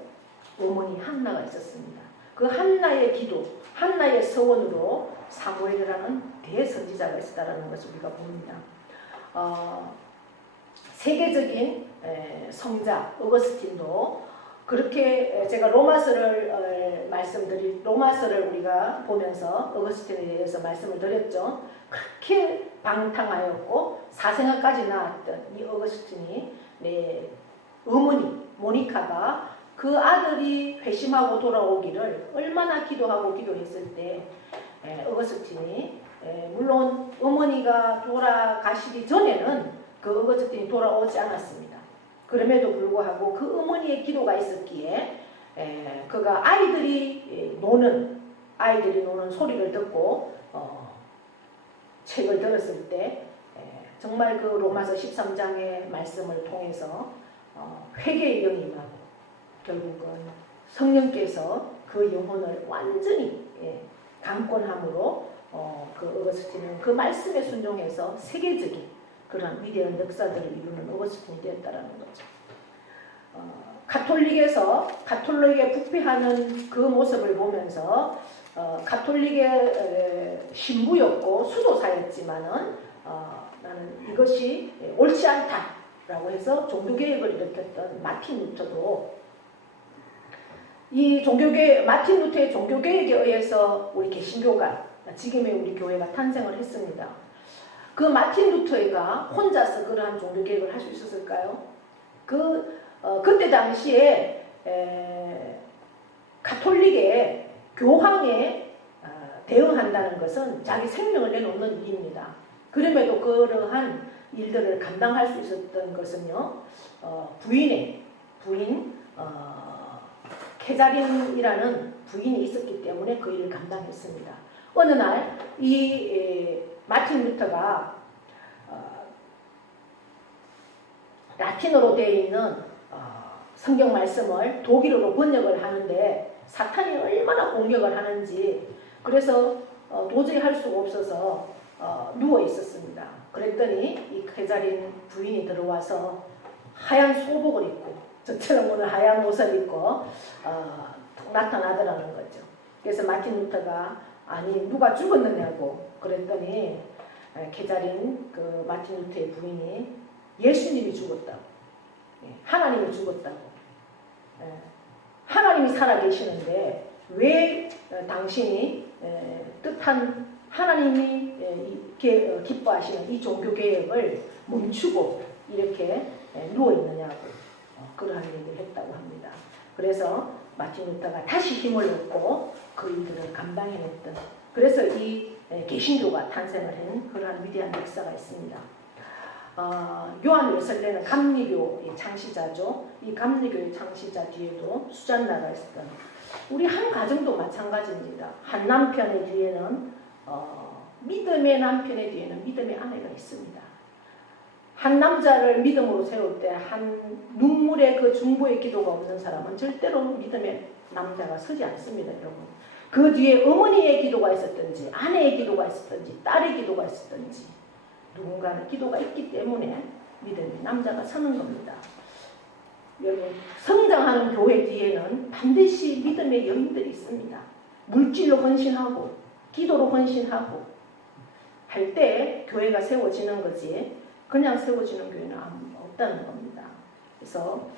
어머니 한나가 있었습니다. 그 한나의 기도, 한나의 서원으로 사무엘이라는 대선지자가 있었다는 것을 우리가 봅니다. 세계적인 성자 어거스틴도 그렇게 제가 로마서를 우리가 보면서 어거스틴에 대해서 말씀을 드렸죠. 그렇게 방탕하였고 사생아까지 낳았던 이 어거스틴이 어머니 모니카가 그 아들이 회심하고 돌아오기를 얼마나 기도했을 때 어거스틴이 물론 어머니가 돌아가시기 전에는 그 어거스틴이 돌아오지 않았습니다. 그럼에도 불구하고 그 어머니의 기도가 있었기에 그가 아이들이 노는 소리를 듣고 책을 들었을 때 정말 그 로마서 13장의 말씀을 통해서 회개의 영이 임하고 결국은 성령께서 그 영혼을 완전히 강권함으로 그 어거스틴은 그 말씀에 순종해서 세계적인 그런 위대한 역사들을 이루는 어거스틴이 되었다라는 거죠. 가톨릭에 부패하는 그 모습을 보면서 가톨릭의 신부였고 수도사였지만은 나는 이것이 옳지 않다라고 해서 종교개혁을 일으켰던 마틴 루터도 마틴 루터의 종교개혁에 의해서 우리 개신교가 지금의 우리 교회가 탄생을 했습니다. 그 마틴 루터가 혼자서 그러한 종교개혁을 할 수 있었을까요? 그때 당시에 가톨릭의 교황에 대응한다는 것은 자기 생명을 내놓는 일입니다. 그럼에도 그러한 일들을 감당할 수 있었던 것은요, 부인 케자린이라는 부인이 있었기 때문에 그 일을 감당했습니다. 어느 날 이 마틴 루터가 라틴어로 되어 있는 성경 말씀을 독일어로 번역을 하는데 사탄이 얼마나 공격을 하는지 그래서 도저히 할 수가 없어서 누워 있었습니다. 그랬더니 이 케자린 부인이 들어와서 하얀 소복을 입고 저처럼 오늘 하얀 옷을 입고 나타나더라는 거죠. 그래서 마틴 루터가 아니 누가 죽었느냐고 그랬더니 케자린 그 마틴 루터의 부인이 예수님이 죽었다고, 하나님이 죽었다고, 하나님이 살아계시는데 왜 당신이 뜻한 하나님이 기뻐하시는 이 종교개혁을 멈추고 이렇게 누워있느냐고 그러한 얘기를 했다고 합니다. 그래서 마틴 루터가 다시 힘을 얻고 그 일들을 감당해냈던 그래서 이 개신교가 탄생을 한 그러한 위대한 역사가 있습니다. 요한 웨슬레는 감리교의 창시자죠. 이 감리교의 창시자 뒤에도 수잔나가 있었던 우리 한 가정도 마찬가지입니다. 한 남편의 뒤에는 믿음의 남편의 뒤에는 믿음의 아내가 있습니다. 한 남자를 믿음으로 세울 때 한 눈물의 그 중보의 기도가 없는 사람은 절대로 믿음의 남자가 서지 않습니다, 여러분. 그 뒤에 어머니의 기도가 있었든지 아내의 기도가 있었든지 딸의 기도가 있었든지 누군가는 기도가 있기 때문에 믿음의 남자가 서는 겁니다. 여러분, 성장하는 교회 뒤에는 반드시 믿음의 여인들이 있습니다. 물질로 헌신하고 기도로 헌신하고 할 때 교회가 세워지는 거지 그냥 세워지는 교회는 없다는 겁니다. 그래서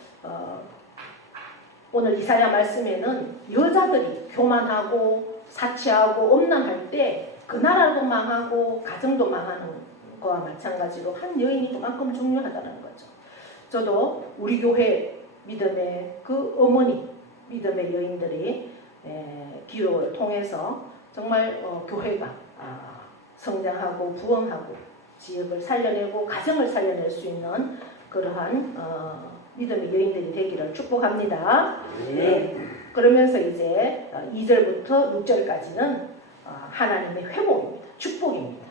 오늘 이사야 말씀에는 여자들이 교만하고 사치하고 엄난할 때 그 나라도 망하고 가정도 망하는 거와 마찬가지로 한 여인이 그만큼 중요하다는 거죠. 저도 우리 교회 믿음의 그 어머니 믿음의 여인들이 기도를 통해서 정말 교회가 성장하고 부흥하고 지역을 살려내고 가정을 살려낼 수 있는 그러한 믿음의 여인들이 되기를 축복합니다. 네. 그러면서 이제 2절부터 6절까지는 하나님의 회복입니다. 축복입니다.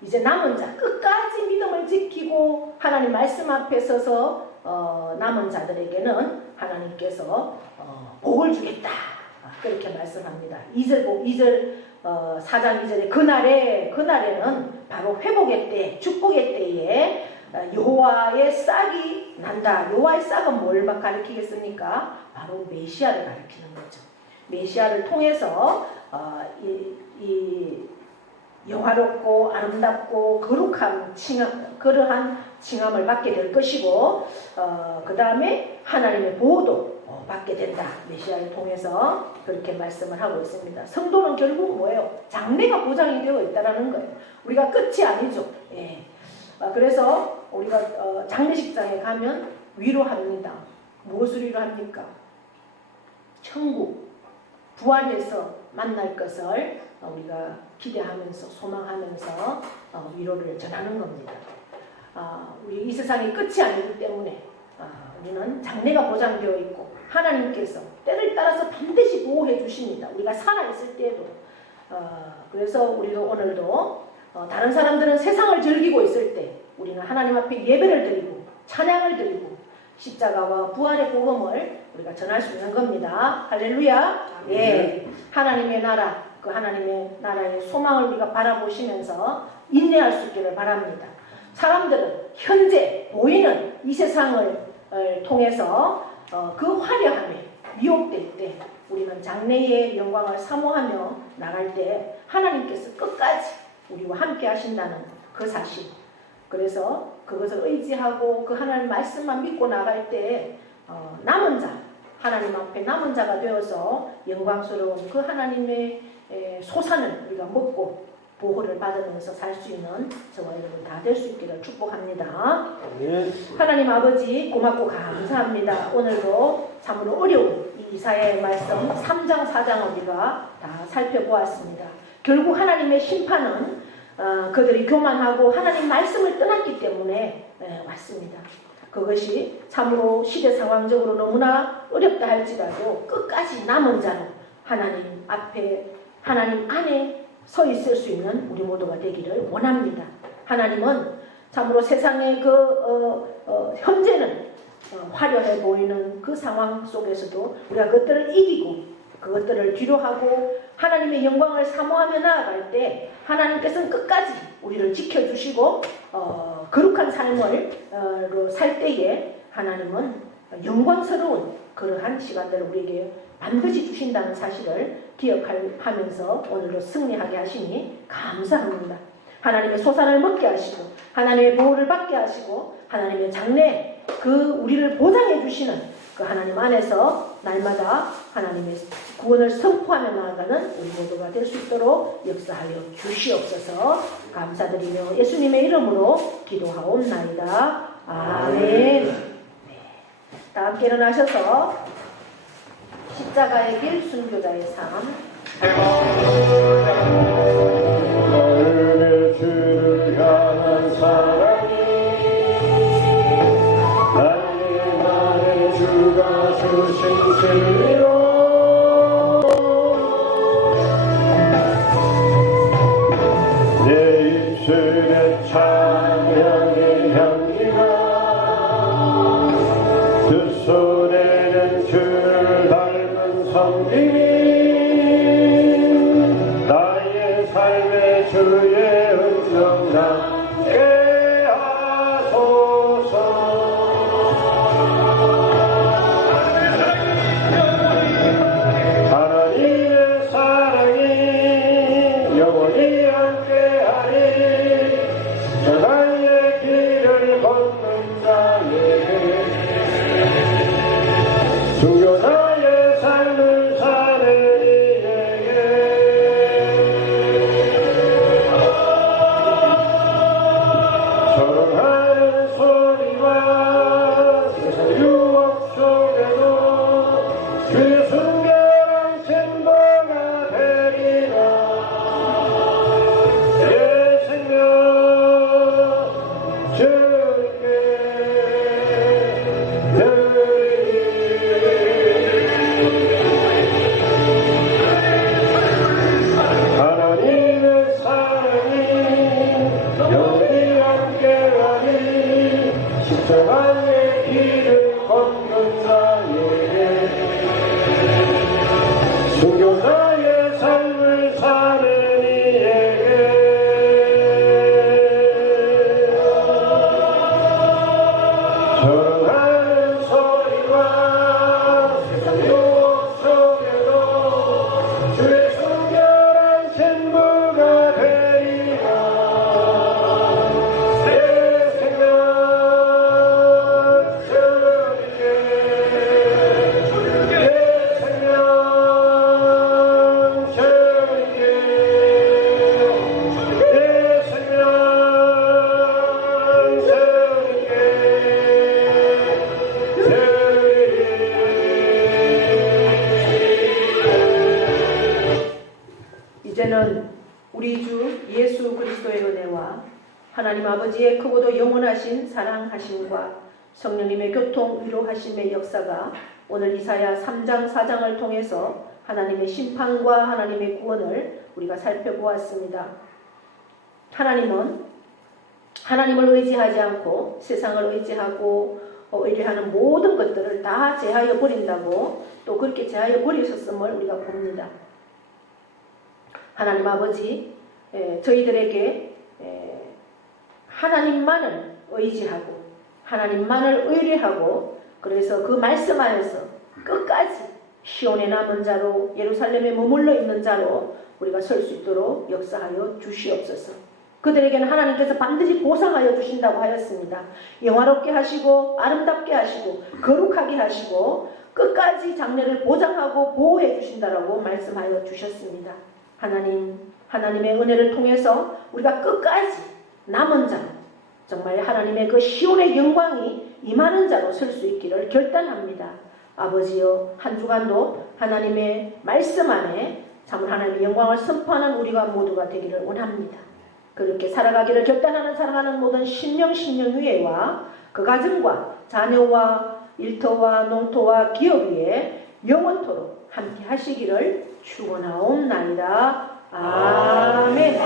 이제 남은 자 끝까지 믿음을 지키고 하나님 말씀 앞에 서서 남은 자들에게는 하나님께서 복을 주겠다. 그렇게 말씀합니다. 2절 4장 2절에 그날에는 바로 회복의 때, 축복의 때에 여호와의 싹이 난다. 여호와의 싹은 뭘 가리키겠습니까? 바로 메시아를 가리키는 거죠. 메시아를 통해서 이 영화롭고 아름답고 거룩한 그러한 칭함을 받게 될 것이고 그 다음에 하나님의 보호도 받게 된다. 메시아를 통해서 그렇게 말씀을 하고 있습니다. 성도는 결국 뭐예요? 장래가 보장이 되어 있다는 거예요. 우리가 끝이 아니죠. 예. 그래서 우리가 장례식장에 가면 위로합니다. 무엇을 위로합니까? 천국, 부활해서 만날 것을 우리가 기대하면서 소망하면서 위로를 전하는 겁니다. 우리 이 세상이 끝이 아니기 때문에 우리는 장래가 보장되어 있고 하나님께서 때를 따라서 반드시 보호해 주십니다. 우리가 살아있을 때에도. 그래서 우리도 오늘도 다른 사람들은 세상을 즐기고 있을 때 우리는 하나님 앞에 예배를 드리고 찬양을 드리고 십자가와 부활의 복음을 우리가 전할 수 있는 겁니다. 할렐루야. 예. 하나님의 나라, 그 하나님의 나라의 소망을 우리가 바라보시면서 인내할 수 있기를 바랍니다. 사람들은 현재 보이는 이 세상을 통해서 그 화려함에 미혹될 때 우리는 장래의 영광을 사모하며 나갈 때 하나님께서 끝까지 우리와 함께 하신다는 그 사실. 그래서 그것을 의지하고 그 하나님 말씀만 믿고 나갈 때 남은 자, 하나님 앞에 남은 자가 되어서 영광스러운 그 하나님의 소산을 우리가 먹고 보호를 받으면서 살 수 있는 저와 여러분 다 될 수 있기를 축복합니다. 하나님 아버지 고맙고 감사합니다. 오늘도 참으로 어려운 이 이사야의 말씀 3장 4장 우리가 다 살펴보았습니다. 결국 하나님의 심판은 그들이 교만하고 하나님 말씀을 떠났기 때문에 왔습니다. 그것이 참으로 시대 상황적으로 너무나 어렵다 할지라도 끝까지 남은 자로 하나님 앞에 하나님 안에 서 있을 수 있는 우리 모두가 되기를 원합니다. 하나님은 참으로 세상의 현재는 화려해 보이는 그 상황 속에서도 우리가 그것들을 이기고 그것들을 뒤로하고 하나님의 영광을 사모하며 나아갈 때 하나님께서는 끝까지 우리를 지켜주시고 거룩한 삶을 살 때에 하나님은 영광스러운 그러한 시간들을 우리에게 반드시 주신다는 사실을 기억하면서 오늘도 승리하게 하시니 감사합니다. 하나님의 소산을 먹게 하시고 하나님의 보호를 받게 하시고 하나님의 장래 그 우리를 보장해 주시는 그 하나님 안에서 날마다 하나님의 구원을 선포하며 나아가는 우리 모두가 될 수 있도록 역사하여 주시옵소서. 감사드리며 예수님의 이름으로 기도하옵나이다. 아멘. 네. 다 함께 일어나셔서 십자가의 길 순교자의 삶 하늘의 주를 향한 사랑이 나의 주가 주신 진리로 내 입술에 찬양의 향기가 두 손에는 주를 닮은 섬김이 나의 삶의 주의 음성 나게 하소서. 십자가의 길을 걷는 나에게 순교자의 삶을 사는 이에게 전하는 소리와 세상 유혹 속에도 주의 순결한 전부가 되리라. 내 생명 주께 내 생명 주께 내 생명 이제는 우리 주 예수 그리스도의 은혜와 하나님 아버지의 크고도 영원하신 사랑하심과 성령님의 교통 위로하심의 역사가 오늘 이사야 3장 4장을 통해서 하나님의 심판과 하나님의 구원을 우리가 살펴보았습니다. 하나님은 하나님을 의지하지 않고 세상을 의지하고 의뢰하는 모든 것들을 다 제하여 버린다고, 또 그렇게 제하여 버리셨음을 우리가 봅니다. 하나님 아버지, 저희들에게 하나님만을 의지하고 하나님만을 의뢰하고, 그래서 그 말씀 안에서 끝까지 시온에 남은 자로, 예루살렘에 머물러 있는 자로 우리가 설 수 있도록 역사하여 주시옵소서. 그들에게는 하나님께서 반드시 보상하여 주신다고 하였습니다. 영화롭게 하시고 아름답게 하시고 거룩하게 하시고 끝까지 장래를 보장하고 보호해 주신다라고 말씀하여 주셨습니다. 하나님의 은혜를 통해서 우리가 끝까지 남은 자로, 정말 하나님의 그 시온의 영광이 임하는 자로 설 수 있기를 결단합니다. 아버지여, 한 주간도 하나님의 말씀 안에 참 하나님의 영광을 선포하는 우리가 모두가 되기를 원합니다. 그렇게 살아가기를 결단하는 사랑하는 모든 신령유예와 그 가정과 자녀와 일터와 농토와 기업 위에 영원토록 함께 하시기를 축원하옵나이다. 아멘.